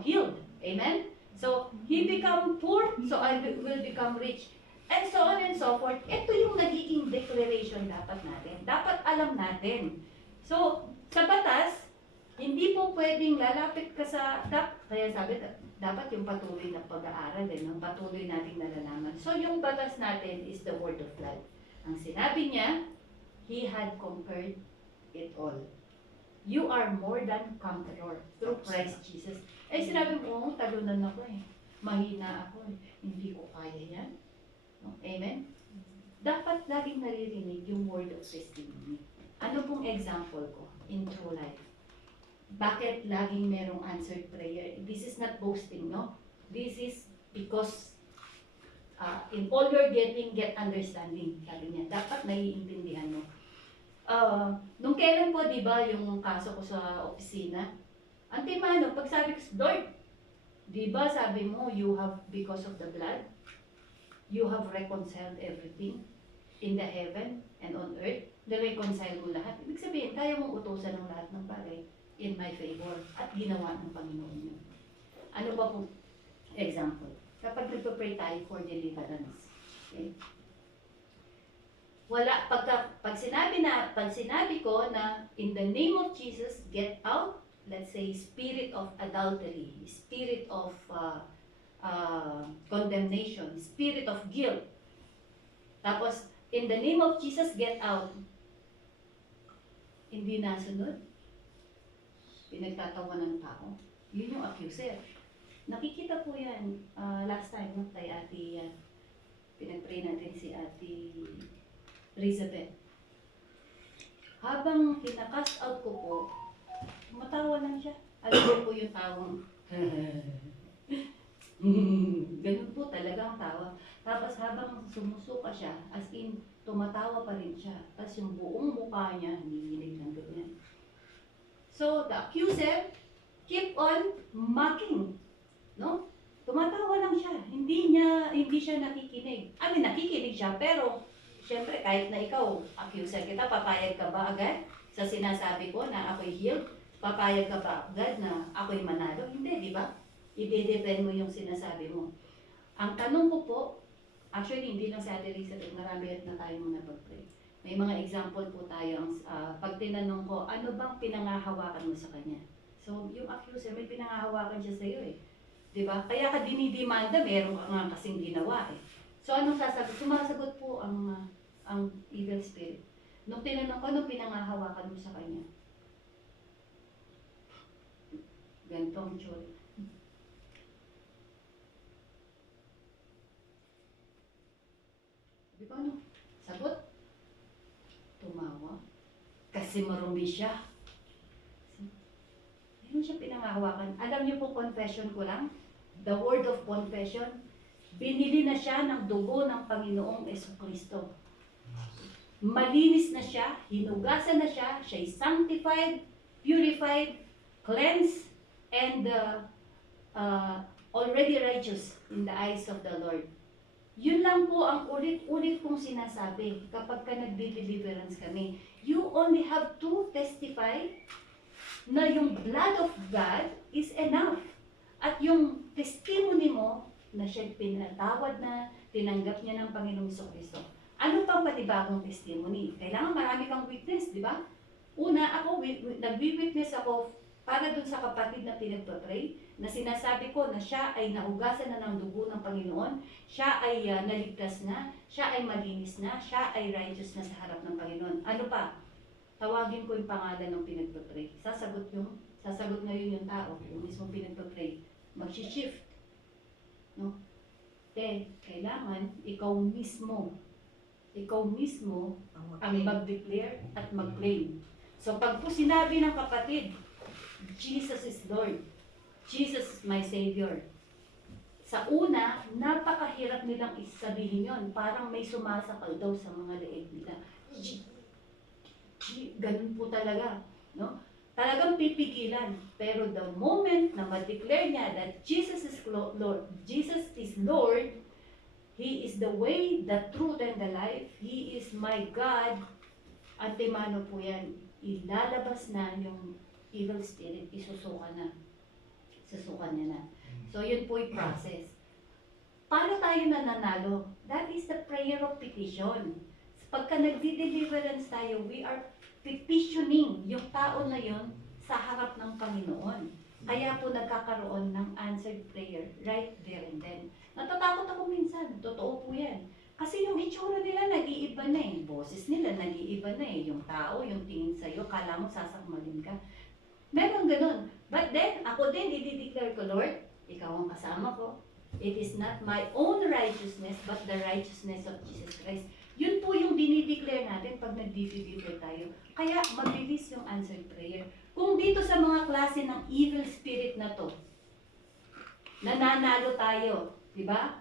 healed. Amen? So, he become poor, so I will become rich. And so on and so forth. Ito yung nagiging declaration dapat natin. Dapat alam natin. So, sa batas, hindi po pwedeng lalapit ka sa, kaya sabi, dapat yung patuloy na pag-aaral, ng patuloy nating nalalaman. So, yung batas natin is the word of God. Ang sinabi niya, He had conquered it all. You are more than conqueror through Christ Jesus. Eh, sinabi mo, talunan ako eh. Mahina ako eh. Hindi ko kaya yan. No? Amen? Dapat laging naririnig yung word of testimony. Ano pong example ko in true life? Bakit laging merong answered prayer? This is not boasting, no? This is because in all you're getting, get understanding. Sabi niya, dapat naiintindihan mo. Nung kailan po, di ba, yung kaso ko sa opisina, antimano, pag sabi ko, Lord, di ba sabi mo, you have, because of the blood, you have reconciled everything in the heaven and on earth. Na-reconcile mo lahat. Ibig sabihin, kaya mong utusan ng lahat ng bagay in my favor at ginawa ng Panginoon yun. Ano ba pong example? Kapag nagpa-pray tayo for deliverance. Okay? Wala, pag sinabi ko na in the name of Jesus, get out, let's say, spirit of adultery, spirit of condemnation, spirit of guilt. Tapos, in the name of Jesus, get out. Hindi nasunod. Pinagtatawa ng tao. Yun yung accuser. Nakikita po yan last time no, kay Ate, pinag-pray natin si Ate Elizabeth. Habang kinakast out ko po, matawa lang siya. Alam mo po yung tawang, ganun po talaga ang tawa. Tapos habang sumusuka siya, as in, tumatawa pa rin siya. Tapos yung buong mukha niya, hinihilig ng ganyan. So, the accuser keep on mocking. No? Tumatawa lang siya. Hindi siya nakikinig. I mean, nakikinig siya, pero syempre, kahit na ikaw, accuser kita, papayag ka ba agad sa sinasabi ko na ako'y healed? Papayag ka ba agad na ako'y manalo? Hindi, di ba? I-depend mo yung sinasabi mo. Ang tanong ko po, actually, hindi lang si Ate Elizabeth, marami at na tayo muna pag-pray. May mga example po tayo. Pag tinanong ko, ano bang pinangahawakan mo sa kanya? So, yung accuser, may pinangahawakan siya sa iyo eh. Diba? Kaya ka dinidimanda, meron ka nga kasing ginawa eh. So, anong sasagot? Sumasagot po ang evil spirit. Nung tinanong ko, anong pinangahawakan mo sa kanya? Ganito ang tsura. Di ba ano? Sagot? Tumawa. Kasi marumi siya. Ano siya pinangahawakan? Alam niyo po, confession ko lang, the word of confession, binili na siya ng dugo ng Panginoong Jesucristo. Malinis na siya, hinugasan na siya, siya'y sanctified, purified, cleansed, and already righteous in the eyes of the Lord. Yun lang po ang ulit-ulit kong sinasabi kapag ka nagdi-deliverance kami. You only have to testify na yung blood of God is enough. At yung testimony mo na siya pinatawad na, tinanggap niya ng Panginoong Jesucristo. Ano pang panibagong testimony? Kailangan marami kang witness, di ba? Una, ako, nagwi-witness ako para dun sa kapatid na pinagpa-pray, na sinasabi ko na siya ay nahugasan na ng dugo ng Panginoon, siya ay naligtas na, siya ay malinis na, siya ay righteous na sa harap ng Panginoon. Ano pa? Tawagin ko yung pangalan ng pinagpa-pray. Sasagot ngayon yung tao, yung mismong pinagpa-pray. Mag-shift. No? Then, kailangan ikaw mismo ang mag-declare at mag-claim. So, pag po sinabi ng kapatid, Jesus is Lord, Jesus is my Savior. Sa una, napakahirap nilang isabihin yon. Parang may sumasakal daw sa mga leeg nila. Ganun po talaga, no? Talagang pipigilan. Pero the moment na ma-declare niya that Jesus is Lord, Jesus is Lord, He is the way, the truth, and the life, He is my God, antemano po yan, ilalabas na yung evil spirit, isusukan na. Susukan niya na. So, yun po yung process. Paano tayo nananalo? That is the prayer of petition. Pagka nagdi-deliverance tayo, we are petitioning yung tao na yon sa harap ng Panginoon. Kaya po nagkakaroon ng answered prayer right there and then. Natatakot ako minsan. Totoo po yan. Kasi yung itsura nila nag-iiba na eh. Boses nila nag-iiba na eh. Yung tao, yung tingin sa'yo, kala mo sasakmalin ka. Meron ganun. But then, ako din, i-declare ko, Lord, ikaw ang kasama ko. It is not my own righteousness, but the righteousness of Jesus Christ. Yun po yung dinideclare natin pag nag-deliver tayo. Kaya mabilis yung answered prayer. Kung dito sa mga klase ng evil spirit na to, nananalo tayo, di ba?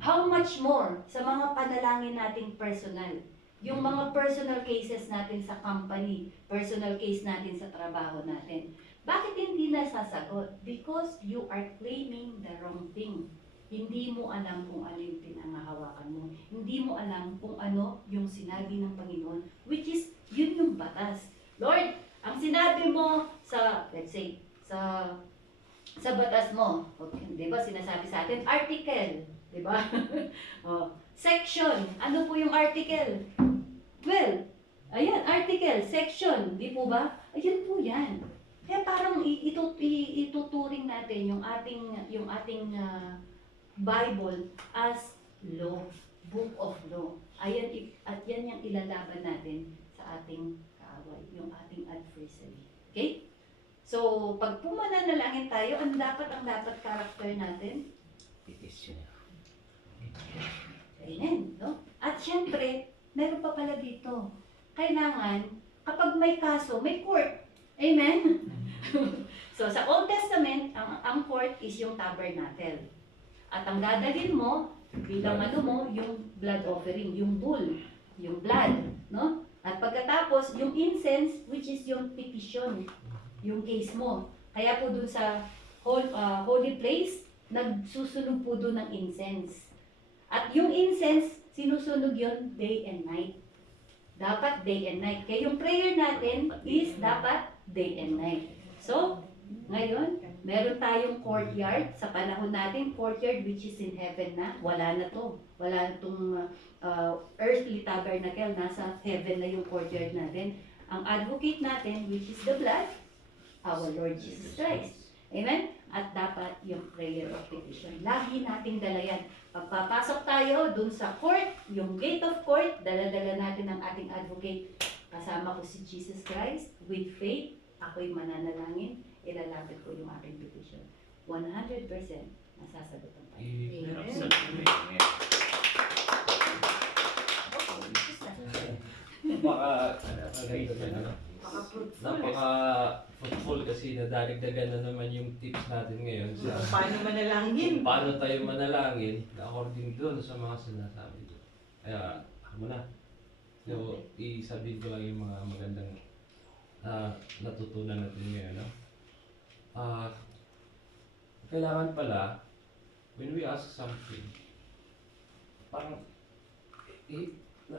How much more sa mga panalangin nating personal? Yung mga personal cases natin sa company, personal case natin sa trabaho natin. Bakit hindi nasasagot? Because you are claiming the wrong thing. Hindi mo alam kung ano yung pinangahawakan mo. Hindi mo alam kung ano yung sinabi ng Panginoon, which is, yun yung batas. Lord, ang sinabi mo sa, let's say, sa batas mo, okay, di ba, sinasabi sa atin, article, di ba? Oh, section, ano po yung article? Well, ayan, article, section, di po ba? Ayan po yan. Kaya parang ituturing natin yung ating Bible as law, book of law. Ayan, at yan yung ilalaban natin sa ating kaaway, yung ating adversary. Okay? So, pag pumananalangin tayo, ang dapat character natin? Petition. Amen, no? At syempre, meron pa pala dito. Kailangan, kapag may kaso, may court. Amen? So, sa Old Testament, ang court is yung tabernacle. At ang dadalhin mo, bilang ano mo, yung blood offering, yung bull, yung blood, no? At pagkatapos, yung incense, which is yung petition, yung case mo. Kaya po dun sa holy place, nagsusunog po dun ng incense. At yung incense, sinusunog yon day and night. Dapat day and night. Kaya yung prayer natin is dapat day and night. So, ngayon, meron tayong courtyard. Sa panahon natin, courtyard which is in heaven na. Wala na to. Wala na tong earthly tabernacle. Nasa heaven na yung courtyard natin. Ang advocate natin, which is the blood, our Lord Jesus Christ. Amen? At dapat yung prayer of petition. Lagi nating dala yan. Pagpapasok tayo dun sa court, yung gate of court, dala-dala natin ang ating advocate. Kasama ko si Jesus Christ with faith. Ako'y mananalangin. Ilalapit ko yung aking petition. 100% nasasagutan tayo. Napaka-fruitful kasi nadadagdagan na naman yung tips natin ngayon sa Paano manalangin? kung paano tayo manalangin according doon sa mga sinasabi doon. Kaya, ako na. So, isabihin ko lang yung mga magandang natutunan natin ngayon. No? Kailangan pala, when we ask something, parang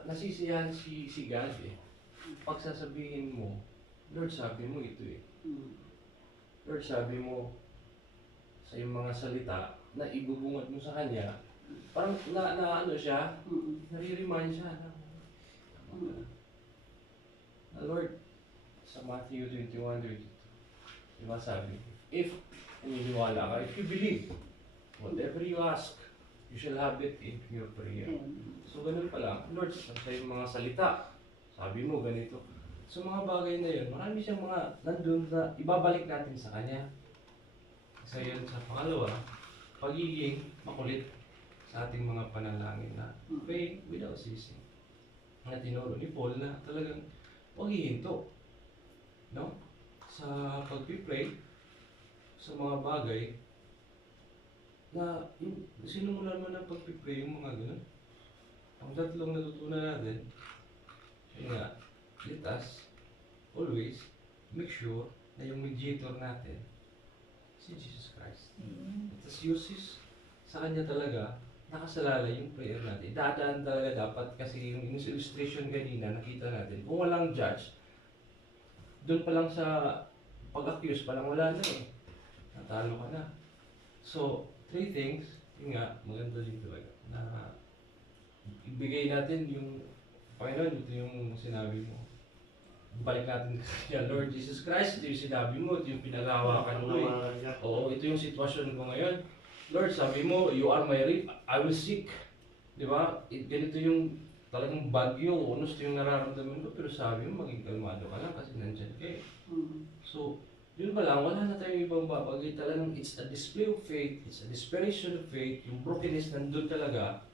nasisiyahan si God eh. Pag sasabihin mo, Lord, sabi mo ito eh. Lord, sabi mo sa iyong mga salita na ibubungad mo sa Kanya, parang ano siya, nare-remind siya na, Lord, sa Matthew 21:22, diba sabi, if naniniwala ka, if you believe, whatever you ask, you shall have it in your prayer. So ganun pala, Lord, sa iyong mga salita, sabi mo ganito. So mga bagay na yun, marami siyang mga nandun na ibabalik natin sa Kanya. Isa yun sa pangalawa, pagiging makulit sa ating mga panalangin na pray without ceasing. Na tinuro ni Paul na talagang huwag hihinto. No? Sa pag-pray, sa mga bagay, na sinimulan mo ng pag-pray yung mga ganun. Ang tatlong natutunan natin, Kaya let us always make sure na yung mediator natin si Jesus Christ. Let us use sa Kanya talaga nakasalalay yung prayer natin. Dadaan talaga dapat kasi yung illustration kanina nakita natin. Kung walang judge, doon pa lang sa pag-accuse pa lang wala na eh. Natalo ka na. So, 3 things, yun nga, maganda din talaga na ibigay natin yung Panginoon, ito yung sinabi mo. Balik natin kaya Lord Jesus Christ, ito yung sinabi mo, ito yung pinagawakan mo eh. Oo, ito yung sitwasyon ko ngayon. Lord, sabi mo, you are my reap, I will seek. Di ba? Ganito yung talagang bagyo, unos yung nararamdaman ko, pero sabi mo, maging kalmado ka lang kasi nandyan ka eh. So, yun ba lang, wala na tayong ibang babagay. Talagang it's a display of faith, it's a desperation of faith, yung brokenness nandun talaga.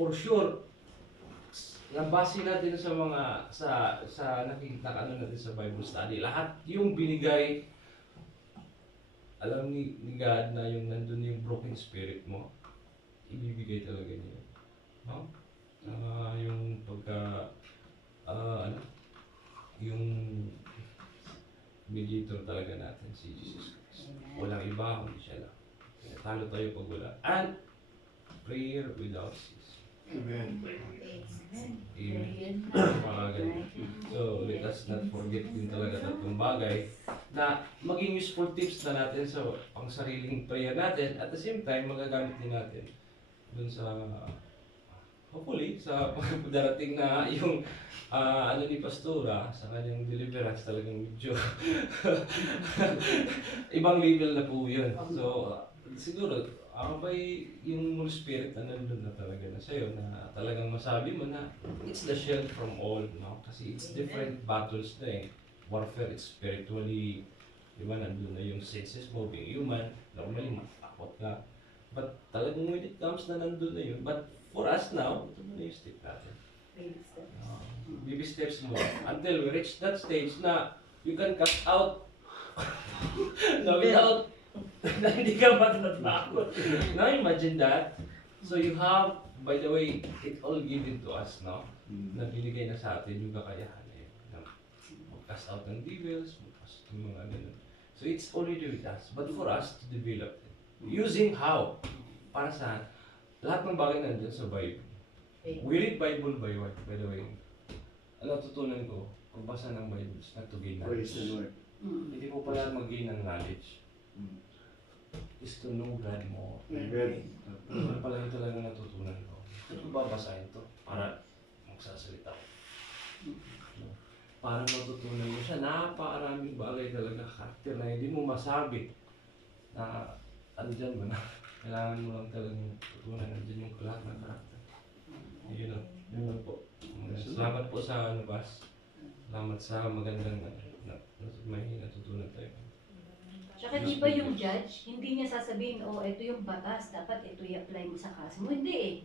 For sure, nabase natin sa mga, sa nakikita ka natin sa Bible study, lahat yung binigay, alam ni God na yung nandun yung broken spirit mo, ibibigay talaga niya. No? Yung pagka, yung mediator talaga natin, si Jesus Christ. Walang iba kundi siya lang. Talo tayo pag wala. And prayer without cease. Amen. Amen. Napakaganda. So, let us not forget din talaga tatlong bagay na maging useful tips na natin sa pang sariling prayer natin. At the same time, magagamit din natin dun sa hopefully sa darating na yung ano ni Pastora sa kanyang deliverance talagang medyo ibang level na po yun. So, siguro yung Holy Spirit na nandun na talaga na sa'yo na talagang masabi mo na it's the shield from all, no? Kasi it's different battles na eh. Warfare, it's spiritually, di ba, nandun na yung senses mo, being human, normally matakot ka. But talagang when it comes na nandun na yun, but for us now, ito na yung step natin. Baby steps mo until we reach that stage na you can cut out na without na hindi ka matatakot. Now imagine that. So you have, by the way, it all given to us, no? Na binigay na sa atin yung kakayahan na yun. Na mag-cast out ng devils, mag-cast yung mga ganun. So it's already with us. But for us to develop it. Using how? Para sa lahat ng bagay nandyan sa Bible. We read Bible by what? By the way. Ang natutunan ko, pagbasa ng Bible is not to gain knowledge. Praise the Lord. Hindi ko pala mag-gain ng knowledge. Is to know God more. Amen. Ano pala yung talaga natutunan ko. Ito ko babasahin to para magsasalita ko. Para matutunan mo siya, napakaraming bagay talaga, karakter na hindi mo masabi na andyan mo na. Kailangan mo lang talagang tutunan, andyan yung lahat ng karakter. Yun lang po. Salamat po sa Bas. Salamat sa magandang may natutunan tayo. Tsaka di ba yung judge, hindi niya sasabihin, oh, ito yung batas, dapat ito i-apply mo sa kaso mo. Hindi eh.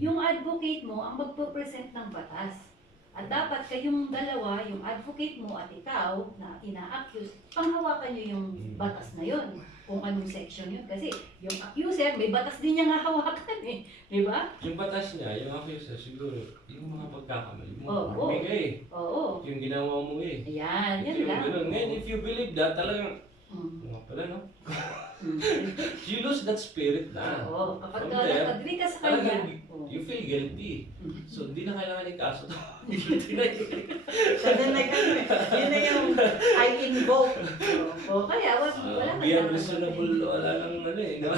Yung advocate mo ang magpo-present ng batas. At dapat kayong dalawa, yung advocate mo at ikaw na ina-accuse, panghawakan nyo yung batas na yon. Kung anong section yun. Kasi yung accuser, may batas din niya nga hawakan eh. Di ba? Yung batas niya, yung accuser, siguro, yung mga pagkakamali mo, Oo. magbigay. Oo. Yung ginawa mo eh. Ayan, Ito yan yung lang. ganun. Ngayon, if you believe that, talagang, mga pala, no? You lose that spirit na. Oo, kapag From there, nag-agree ka sa kanya, talagang you feel guilty. So, hindi na kailangan yung kaso to. So then like ano eh, yun na yung I invoke. o kaya wala ka Beyond reasonable, wala nang ano eh. No?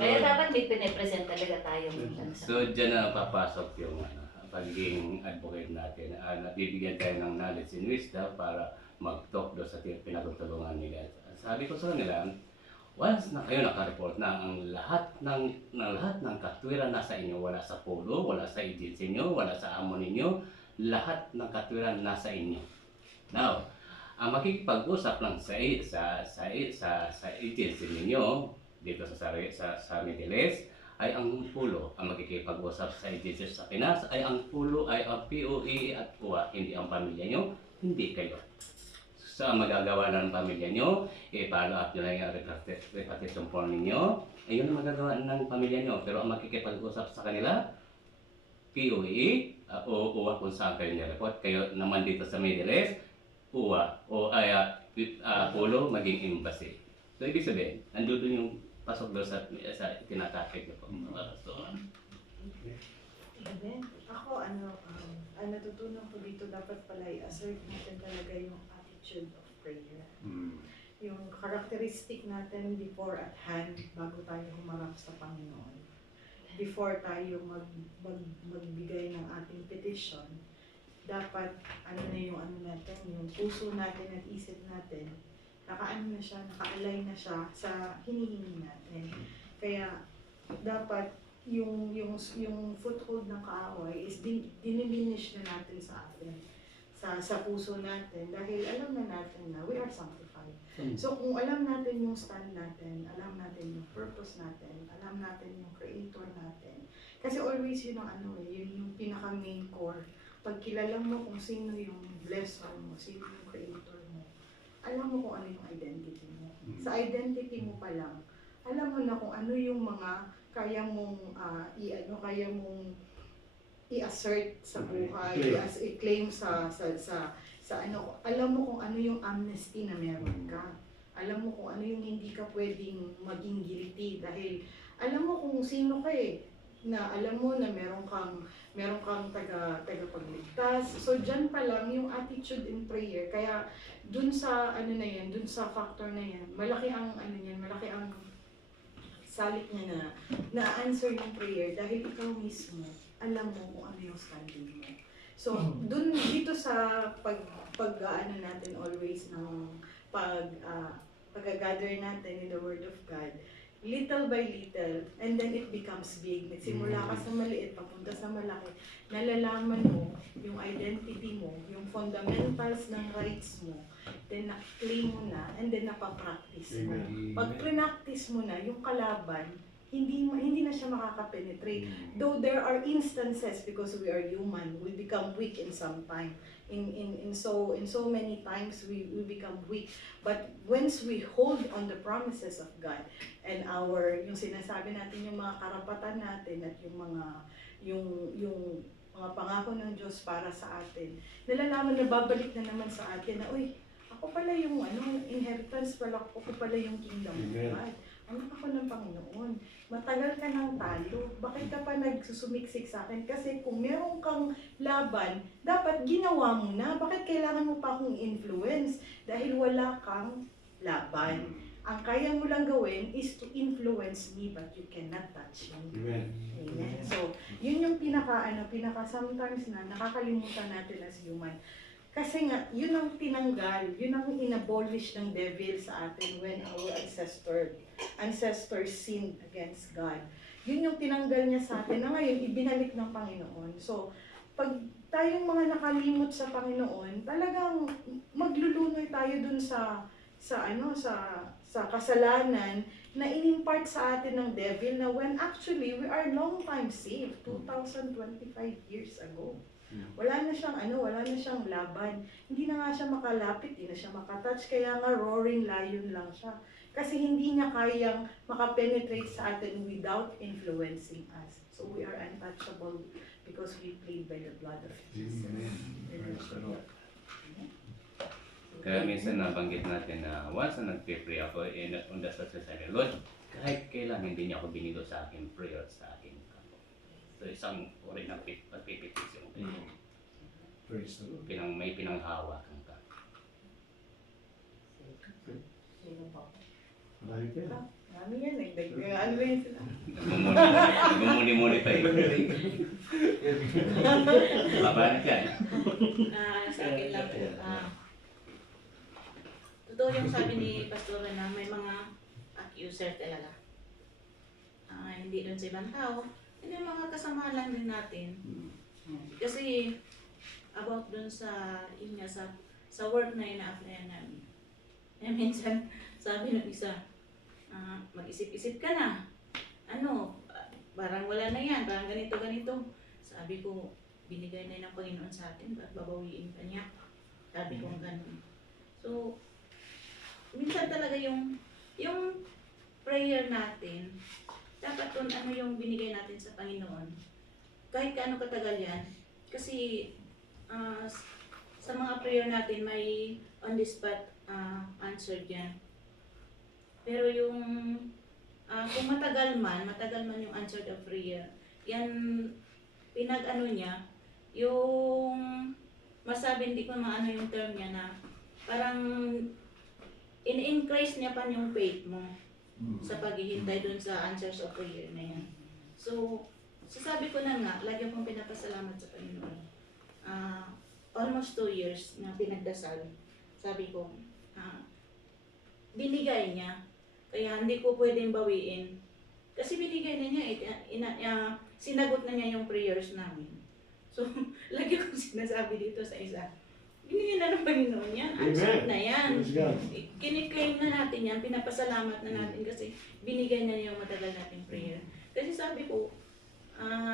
Kaya dapat may pinipresent talaga tayong So, dyan na papasok yung pagiging advocate natin. Nabibigyan tayo ng knowledge and wisdom para mag-talk doon sa pinagtulungan nila. Sabi ko sa kanila, once na kayo nakareport na ang lahat ng katwiran nasa inyo, wala sa polo, wala sa agency nyo, wala sa amo ninyo, lahat ng katwiran nasa inyo. Now, ang makikipag-usap lang sa agency ninyo, dito sa Middle East, ay ang pulo. Ang makikipag-usap sa agency sa Pinas ay ang pulo ay ang POE at PUA, hindi ang pamilya nyo, hindi kayo. So, ang magagawa ng pamilya nyo, i-follow up nyo lang yung repatriation form ninyo, ay yun ang magagawa ng pamilya nyo. Pero ang makikipag-usap sa kanila, POE, o uwa kung saan kayo nireport. Kayo naman dito sa Middle East, uwa, o Apollo, maging embassy. So, ibig sabihin, nandun yung pasok doon sa tinatapik na po mga restaurant. Amen. Ako, ang natutunan ko dito, dapat pala i-assert natin talaga yung attitude of prayer. Yung characteristic natin before at hand, bago tayo humarap sa Panginoon. Before tayo magbigay ng ating petition, dapat natin, yung puso natin at isip natin, nakaalay na siya sa hinihingi natin. Kaya dapat yung foothold ng kaaway is diniminish na natin sa atin, sa puso natin, dahil alam na natin na we are sanctified. So kung alam natin yung stand natin, alam natin yung purpose natin, alam natin yung creator natin, kasi always yun ang yun yung pinaka main core. Pag kilala mo kung sino yung blesser mo, sino yung creator mo, alam mo kung ano yung identity mo. Sa identity mo pa lang, alam mo na kung ano yung mga kaya mong i-assert sa buhay, i-claim sa alam mo kung ano yung amnesty na meron ka. Alam mo kung ano yung hindi ka pwedeng maging guilty dahil alam mo kung sino ka na alam mo na meron kang tagapagligtas. So diyan pa lang yung attitude in prayer. Kaya dun sa dun sa factor na yan, malaki ang salik niya na answer yung prayer dahil ikaw mismo alam mo kung ano yung standing mo. So, dito sa natin always ng pag-gather natin in the Word of God, little by little, and then it becomes big. Simula ka sa maliit, papunta sa malaki, nalalaman mo yung identity mo, yung fundamentals ng rights mo, then na-claim mo na, and then napapractice mo. Pag pre-practice mo na, yung kalaban, hindi na siya makaka-penetrate. Though there are instances, because we are human, we become weak in some time. In so many times we become weak. But once we hold on the promises of God and yung sinasabi natin yung mga karapatan natin at yung mga pangako ng Diyos para sa atin, nalalaman na babalik na naman sa atin na, uy, ako pala yung inheritance pala, ako pala yung kingdom of God. Anak ako ng Panginoon. Matagal ka nang talo. Bakit ka pa nagsusumiksik sa akin? Kasi kung meron kang laban, dapat ginawa mo na. Bakit kailangan mo pa akong influence? Dahil wala kang laban. Ang kaya mo lang gawin is to influence me, but you cannot touch me. Amen. Amen. So, yun yung pinaka sometimes na nakakalimutan natin as human. Kasi nga, yun ang tinanggal, yun ang inabolish ng devil sa atin when our ancestors sinned against God. Yun yung tinanggal niya sa atin na ngayon ibinalik ng Panginoon. So, pag tayong mga nakalimot sa Panginoon, talagang maglulunoy tayo dun sa kasalanan na inimpart sa atin ng devil na when actually we are long time saved, 2025 years ago. Wala na siyang laban. Hindi na nga siya makalapit, hindi na siya makatouch, kaya nga roaring lion lang siya. Kasi hindi niya kayang makapenetrate sa atin without influencing us. So we are untouchable because we played by the blood of Jesus. Kaya minsan nabanggit natin na once na nag-pray ako, on the success sa Lord, kahit kailan hindi niya ako binigo sa aking prayer at sa aking kampo. So isang uri ng pagpipitis yung Praise the Lord. may pinanghawakan ka. Sino pa? Marami kayo. Marami yan, ano ba yun sila? Nagmumuni-muni pa eh. Paano ka? Sa akin lang po, totoo yung sabi ni Pastor na may mga accuser talaga. Hindi doon sa ibang tao, hindi mga kasama lang din natin. Kasi about doon sa work na ina-applyan namin. Minsan sabi ng isa, mag-isip-isip ka na. Parang wala na yan, parang ganito. Sabi ko, binigay na ng Panginoon sa atin, ba't babawiin ka niya? Sabi ko ganun. So, minsan talaga yung prayer natin, dapat kung ano yung binigay natin sa Panginoon, kahit kaano katagal yan, kasi sa mga prayer natin may on the spot answer dyan. Pero yung kung matagal man yung answered of prayer, yan pinag-ano niya, yung masabi, hindi ko maano yung term niya na parang in-increase niya pa yung faith mo sa paghihintay dun sa answers of prayer na yan. So, sasabi ko na nga, lagi akong pinapasalamat sa Panginoon. Almost 2 years na pinagdasal, sabi ko, binigay niya. Kaya hindi ko pwedeng bawiin. Kasi binigay na niya, sinagot na niya yung prayers namin. So, lagi kong sinasabi dito sa isa, binigay na ng Panginoon yan, answered na yan. Praise God. Kiniklaim na natin yan, pinapasalamat na natin kasi binigay na niya yung matagal nating prayer. Kasi sabi ko,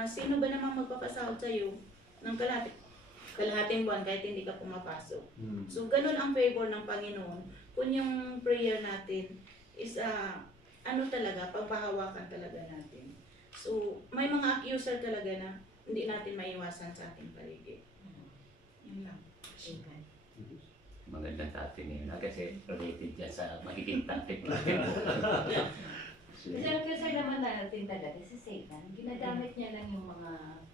sino ba namang magpapasahod sa'yo ng kalahating buwan kahit hindi ka pumapasok? So, ganun ang favor ng Panginoon kung yung prayer natin is talaga, pagpahawakan talaga natin. So, may mga accuser talaga na hindi natin maiwasan sa ating paligid. Yun lang. Magandang topic niyo na kasi related yan sa magiging topic natin. Sir naman natin talaga si Satan, ginagamit niya lang yung mga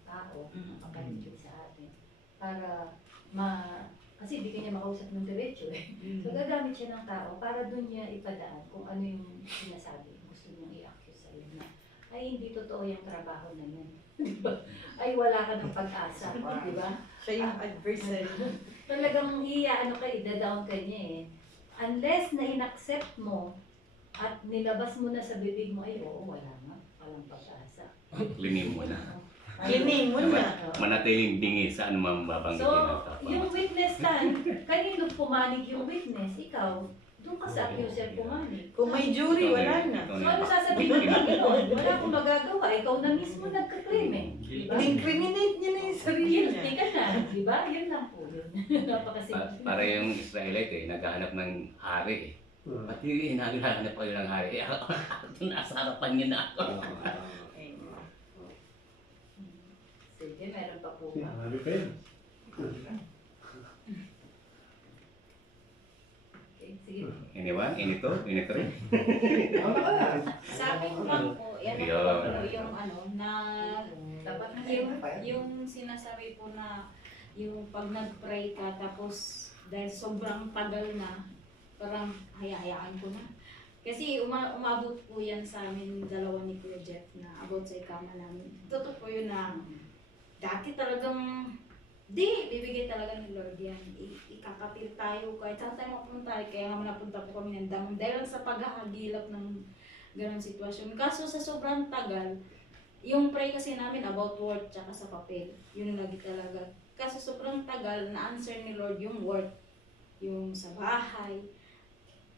tao, kapalitid sa atin, para kasi hindi kanya makausap ng diretso eh. So gagamit siya ng tao para doon niya ipadaan kung ano yung sinasabi, gusto niyang i-accuse sa'yo na, ay hindi totoo yung trabaho na yan. Diba? Ay wala ka ng pag-asa, di ba? Siya yung adversary. Talagang ida-down ka niya eh. Unless na in-accept mo at nilabas mo na sa bibig mo, ay oo, wala nga, walang pag-asa. Limin mo na. Kining mo na. Manatiling bingi sa anumang babanggitin ng So, tapa. yung witness stand, kanino pumanig yung witness? Ikaw, doon ka sa accuser pumanig. Kung may jury, wala na. So, ano sasabihin ng Panginoon? Wala akong magagawa. Ikaw na mismo nagka-claim eh. Diba? Incriminate niya na yung sarili Guilty niya. ka na. Diba? Yun lang po yun. Napakasimple. Para yung Israelite naghahanap ng hari eh. Pati hinahanap ko ng hari. Nasa harapan niya na ako. Sige, meron pa po ba? Marami pa yun. Okay, sige. Iniwan, inito rin. Tama ka na. Sa akin lang po, yan Yun. ang po yung ano, na Dapat na yung sinasabi po na yung pag nag-pray ka tapos dahil sobrang tagal na, parang hayaan ko na. Kasi umabot po yan sa amin dalawa ni Kuya Jeff na about sa ikama namin. Totoo po yun na dati talagang bibigay talaga ni Lord yan. Ikakapil tayo kahit saan tayo mapunta. Kaya nga napunta po kami ng damon dahil sa paghahagilap ng ganong sitwasyon. Kaso sa sobrang tagal, yung pray kasi namin about word tsaka sa papel. Yun lagi talaga. Kaso sobrang tagal, na-answer ni Lord yung word. Yung sa bahay.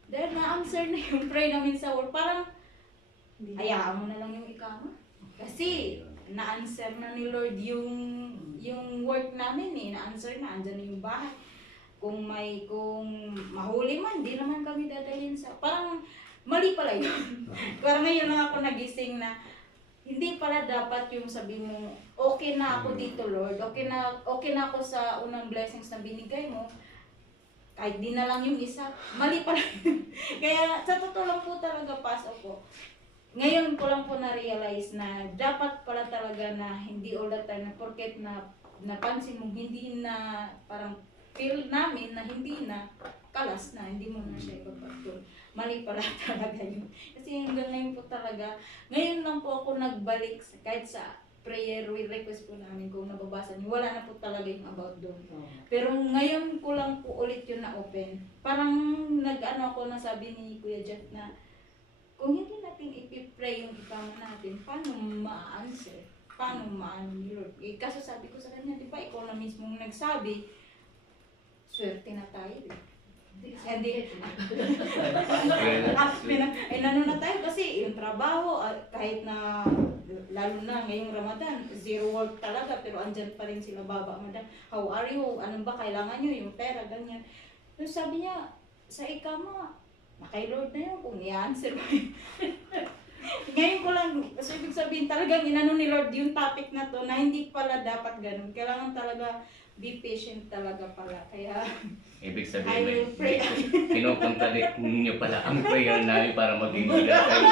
Dahil na-answer na yung pray namin sa word, parang hayaan mo na lang yung ikama. Kasi na-answer na ni Lord yung work namin eh. Na-answer na, andyan na yung bahay. Kung mahuli man, di naman kami dadalhin sa, parang mali pala yun. Parang ngayon lang ako nagising na hindi pala dapat yung sabi mo, okay na ako dito Lord, okay na ako sa unang blessings na binigay mo, kahit di na lang yung isa, mali pala yun. Kaya sa totoo lang po talaga, paso po. Ngayon ko lang po na-realize na dapat pala talaga na hindi all the time na porket na napansin mo, hindi na parang feel namin na hindi na kalas na, hindi mo na siya ipapagtul. Mali pala talaga yun. Kasi hanggang ngayon po talaga, ngayon lang po ako nagbalik kahit sa prayer with request po namin kung nababasa niyo, wala na po talaga yung about doon. Pero ngayon ko lang po ulit yun na-open. Parang nag-ano ako na sabi ni Kuya Jeff na kung hindi natin ipipray yung ikama natin, paano ma-answer? Paano ma-ano ni Lord? Eh, kaso sabi ko sa kanya, di ba ikaw na mismo nagsabi, swerte na tayo eh. Nano na tayo kasi yung trabaho, kahit na lalo na ngayong Ramadan, zero work talaga, pero andyan pa rin sila baba, madam, how are you? Anong ba kailangan nyo? Yung pera, ganyan. So sabi niya, sa ikama, kay Lord na yun, kung i-answer mo yun. Ngayon ko lang, so ibig sabihin talagang inano ni Lord yung topic na to na hindi pala dapat ganun. Kailangan talaga be patient talaga pala. Kaya Ibig I sabihin, will pray. kinukontradict niyo pala ang prayer namin para maging leader kayo.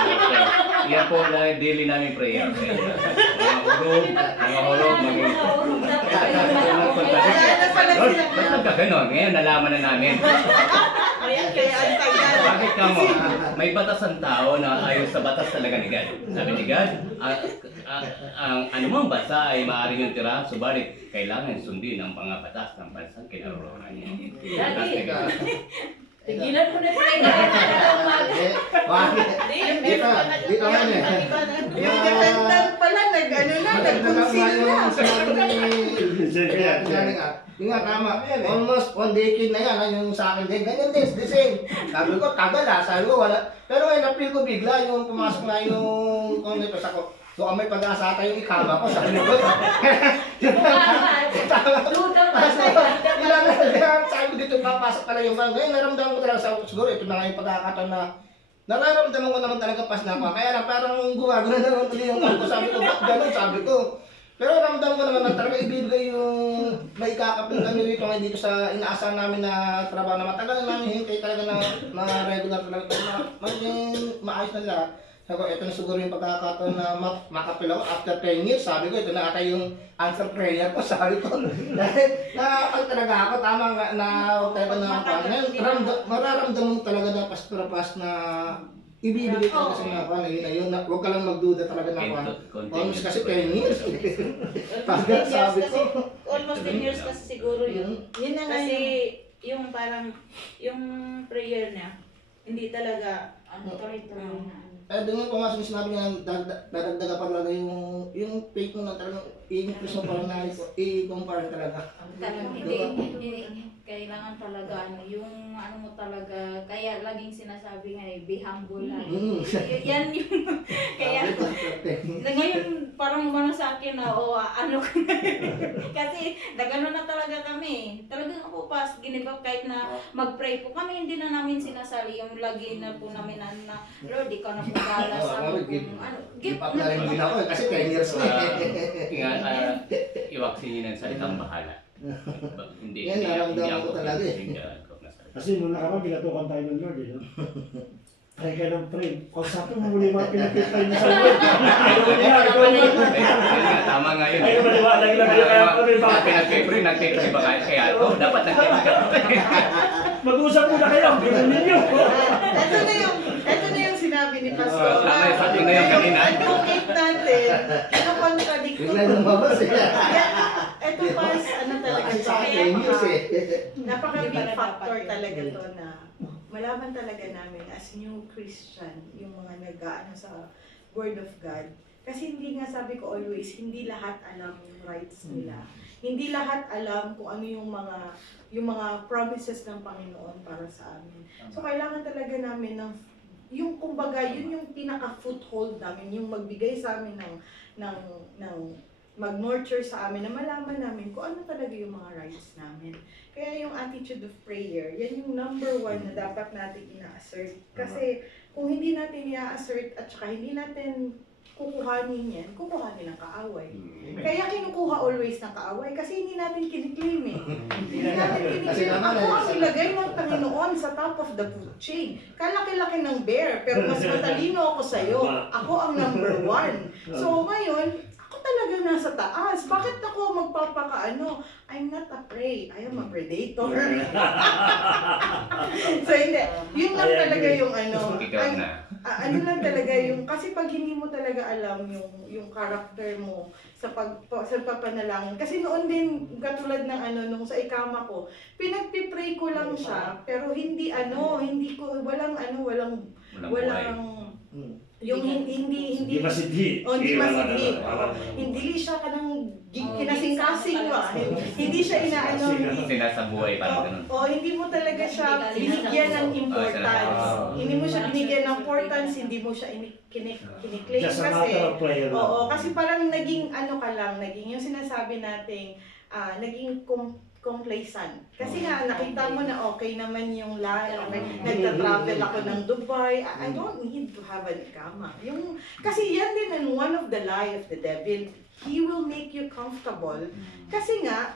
Yan po na daily namin prayer. Mga hulog, maging... Ba't nagkaganon? Ngayon, nalaman na namin. Kaya antay Bakit ka mo? May batas ang tao na ayon sa batas talaga ni God. Sabi ni God, ang anumang bansa ay maaaring yung tira, subalit kailangan sundin ang mga batas ng bansang kinaroroonan niyo. Daddy, tigilan mo na pray na Dito nga niya. Yung defendant pala, nag-conceal na. Yung nga tama, almost 1 decade na yan, yung sa akin din, ganyan din, the same. Sabi ko, tagal sabi ko, wala. Pero ngayon, na-feel ko bigla, yung pumasok na yung comment sa ko, so may pag-asa tayo yung ikama ko, sabi ko. Sabi ko dito, papasok pala yung bang. Ngayon, naramdaman ko talaga, siguro ito na nga yung pagkakataon na nararamdaman ko naman talaga pas na ako. Kaya lang parang gumagano na naman tuloy yung kampo. Sabi ko, ba't ganun? Sabi ko. Pero ramdam ko naman na talaga ibibigay yung may kakapin kami dito ngayon dito sa inaasahan namin na trabaho na matagal na namin hintay talaga na regular talaga na maging maayos na lahat. Sabi ko, ito na siguro yung pagkakataon na makapil ako after 10 years. Sabi ko, ito na ata yung answer prayer ko. Sabi ko, dahil nakakapal talaga ako. Tama nga na huwag tayo na mararamdaman mo talaga na pas na ibibigay ka kasi nga pa, yun, huwag ka lang magduda talaga na pa. Almost kasi 10 years. Pagkat sabi ko. Almost 10 years kasi siguro yun. Yun na nga Kasi yung parang, yung prayer niya, hindi talaga, tuloy-tuloy na. Doon yung pumasok yung sinabi niya, dadagdaga pa talaga yung faith mo na talagang i-increase mo pa na i-compare talaga. Talagang hindi, kailangan talaga yung ano mo talaga, kaya laging sinasabi nga be humble lang. Yan yung, kaya ngayon parang umano sa akin na ano kasi nagano na talaga kami. Talagang ako pas ginibap kahit na mag-pray po kami, hindi na namin sinasali yung lagi na po namin na Lord, ikaw na po gala sa amin kung ano. Give na rin din ako kasi 10 years na Iwaksin niyo ng salitang bahala. Hindi, yan, naramdaman ko talaga Kasi nung nakaraan, pinatukan tayo ng Lord, no? Pray ka ng pray. Kausapin mo muli mga pinagpitay mo sa Lord. Tama nga yun. Ay, maliwanag lang kayo kaya kami ba? Pinagpipray, nagpipray ba kaya ito? Dapat nagpipray. Mag-usap muna kayo, gano'n ninyo. Ito na yung sinabi ni Pastor. Tama, sabi na yung kanina. Advocate natin, kinocontradict ko. bigla lumabas Ito pas, ano talaga Kasi to, sa akin 10 years napaka-big Hindi pala factor dapat talaga yun. to na malaman talaga namin as new Christian, yung mga nag-aano sa Word of God. Kasi hindi nga sabi ko always, hindi lahat alam yung rights nila. Hindi lahat alam kung ano yung mga promises ng Panginoon para sa amin. So kailangan talaga namin ng yung kumbaga, yun yung pinaka-foothold namin, yung magbigay sa amin ng mag-nurture sa amin na malaman namin kung ano talaga yung mga rights namin. Kaya yung attitude of prayer, yan yung number 1 na dapat natin ina-assert. Kasi kung hindi natin i-assert at saka hindi natin kukuhanin yan, kukuhanin ng kaaway. Kaya kinukuha always ng kaaway kasi hindi natin kiniklaim eh. Hindi natin kiniklaim. Ako ang ilagay ng Panginoon sa top of the food chain. Kalaki-laki ng bear, pero mas matalino ako sa'yo. Ako ang number 1. So ngayon, ako talaga nasa taas. Bakit ako magpapakaano? I'm not a prey. I am a predator. So hindi. Yun lang talaga yung ano. Ikaw na. Ano lang talaga yung, kasi pag hindi mo talaga alam yung character mo sa papanalangin. Kasi noon din, katulad ng ano, nung sa ikama ko, pinagpipray ko lang siya, pero hindi ko, walang yung hindi masidhi. Hindi masidhi. Hindi siya kanang kinasing-kasing ba? Hindi siya inaano. Sinasabuhay parang ganun. Hindi mo talaga siya binigyan ng importance. Hindi mo siya binigyan ng importance, hindi mo siya kiniklaim Just a kasi. matter of prayer lang. Kasi parang naging ano ka lang, naging yung sinasabi nating naging complacent. Kasi nga, nakita mo na okay naman yung life, nagta-travel ako ng Dubai, I don't need to have an ikama. Kasi yan din ang one of the lie of the devil. He will make you comfortable. Kasi nga,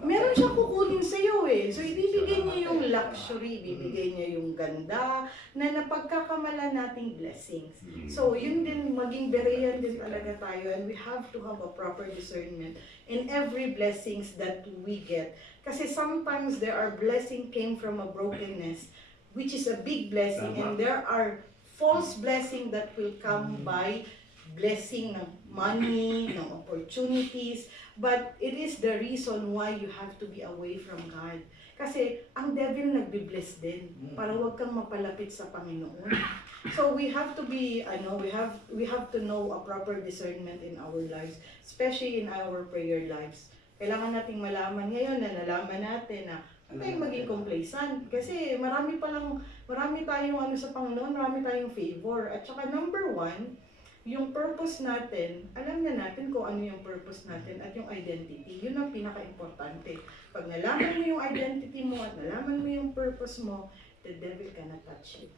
meron siyang kukunin sa iyo eh. So, ibibigay niya yung luxury, ibibigay niya yung ganda, na napagkakamala nating blessings. So, yun din, maging berean din talaga tayo, and we have to have a proper discernment in every blessings that we get. Kasi sometimes there are blessing came from a brokenness, which is a big blessing, and there are false blessing that will come by blessing ng money, ng opportunities, but it is the reason why you have to be away from God. Kasi ang devil nagbi-bless din para wag kang mapalapit sa Panginoon. So we have to be we have to know a proper discernment in our lives, especially in our prayer lives. Kailangan nating malaman ngayon na nalaman natin na tayo maging complacent kasi marami tayong sa Panginoon, marami tayong favor. At saka number 1, yung purpose natin, alam na natin kung ano yung purpose natin at yung identity. Yun ang pinaka-importante. Pag nalaman mo yung identity mo at nalaman mo yung purpose mo, the devil cannot touch you.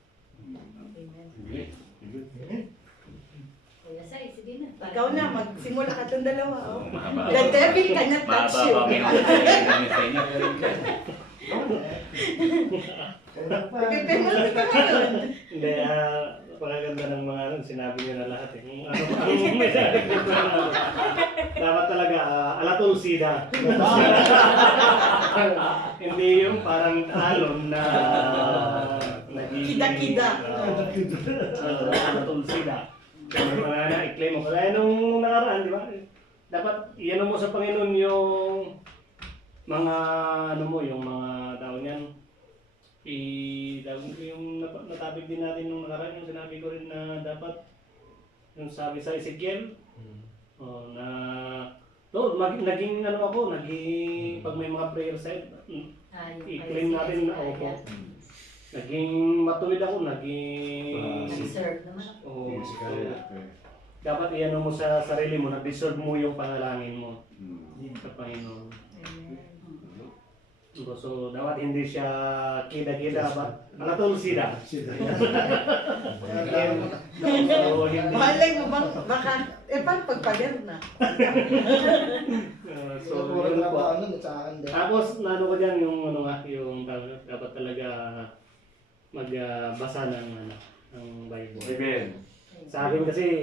Amen. Kuya Sai, sige na. Ikaw na, magsimula ka itong dalawa. Oh. Mahaba. The devil cannot touch you. Pipemulti ka ngayon. Hindi, pagkaganda ng mga sinabi niyo na lahat eh. Ang may sabi ko dapat talaga, alatulsida. Hindi yung parang alon na nagiging... Kida-kida. Alatulsida. Kaya mga na-claim mo. Kaya nung nakaraan, di ba? Dapat iyan mo sa Panginoon yung mga yung mga tao niyan. Yung natabig din natin nung nakaraan, yung sinabi ko rin na dapat yung sabi sa Ezekiel na naging pag may mga prayer side, i-claim natin na opo. Naging matuwid ako, Nag-serve naman ako. Dapat iyan mo sa sarili mo, na-deserve mo yung panalangin mo sa Panginoon. So, dapat hindi siya kida-kida ba? Alatulsida. Malay mo bang, baka, paano pagpagal na? So, yun po. Tapos, ko dyan yung dapat talaga magbasa ng Bible. Amen. Sa akin kasi,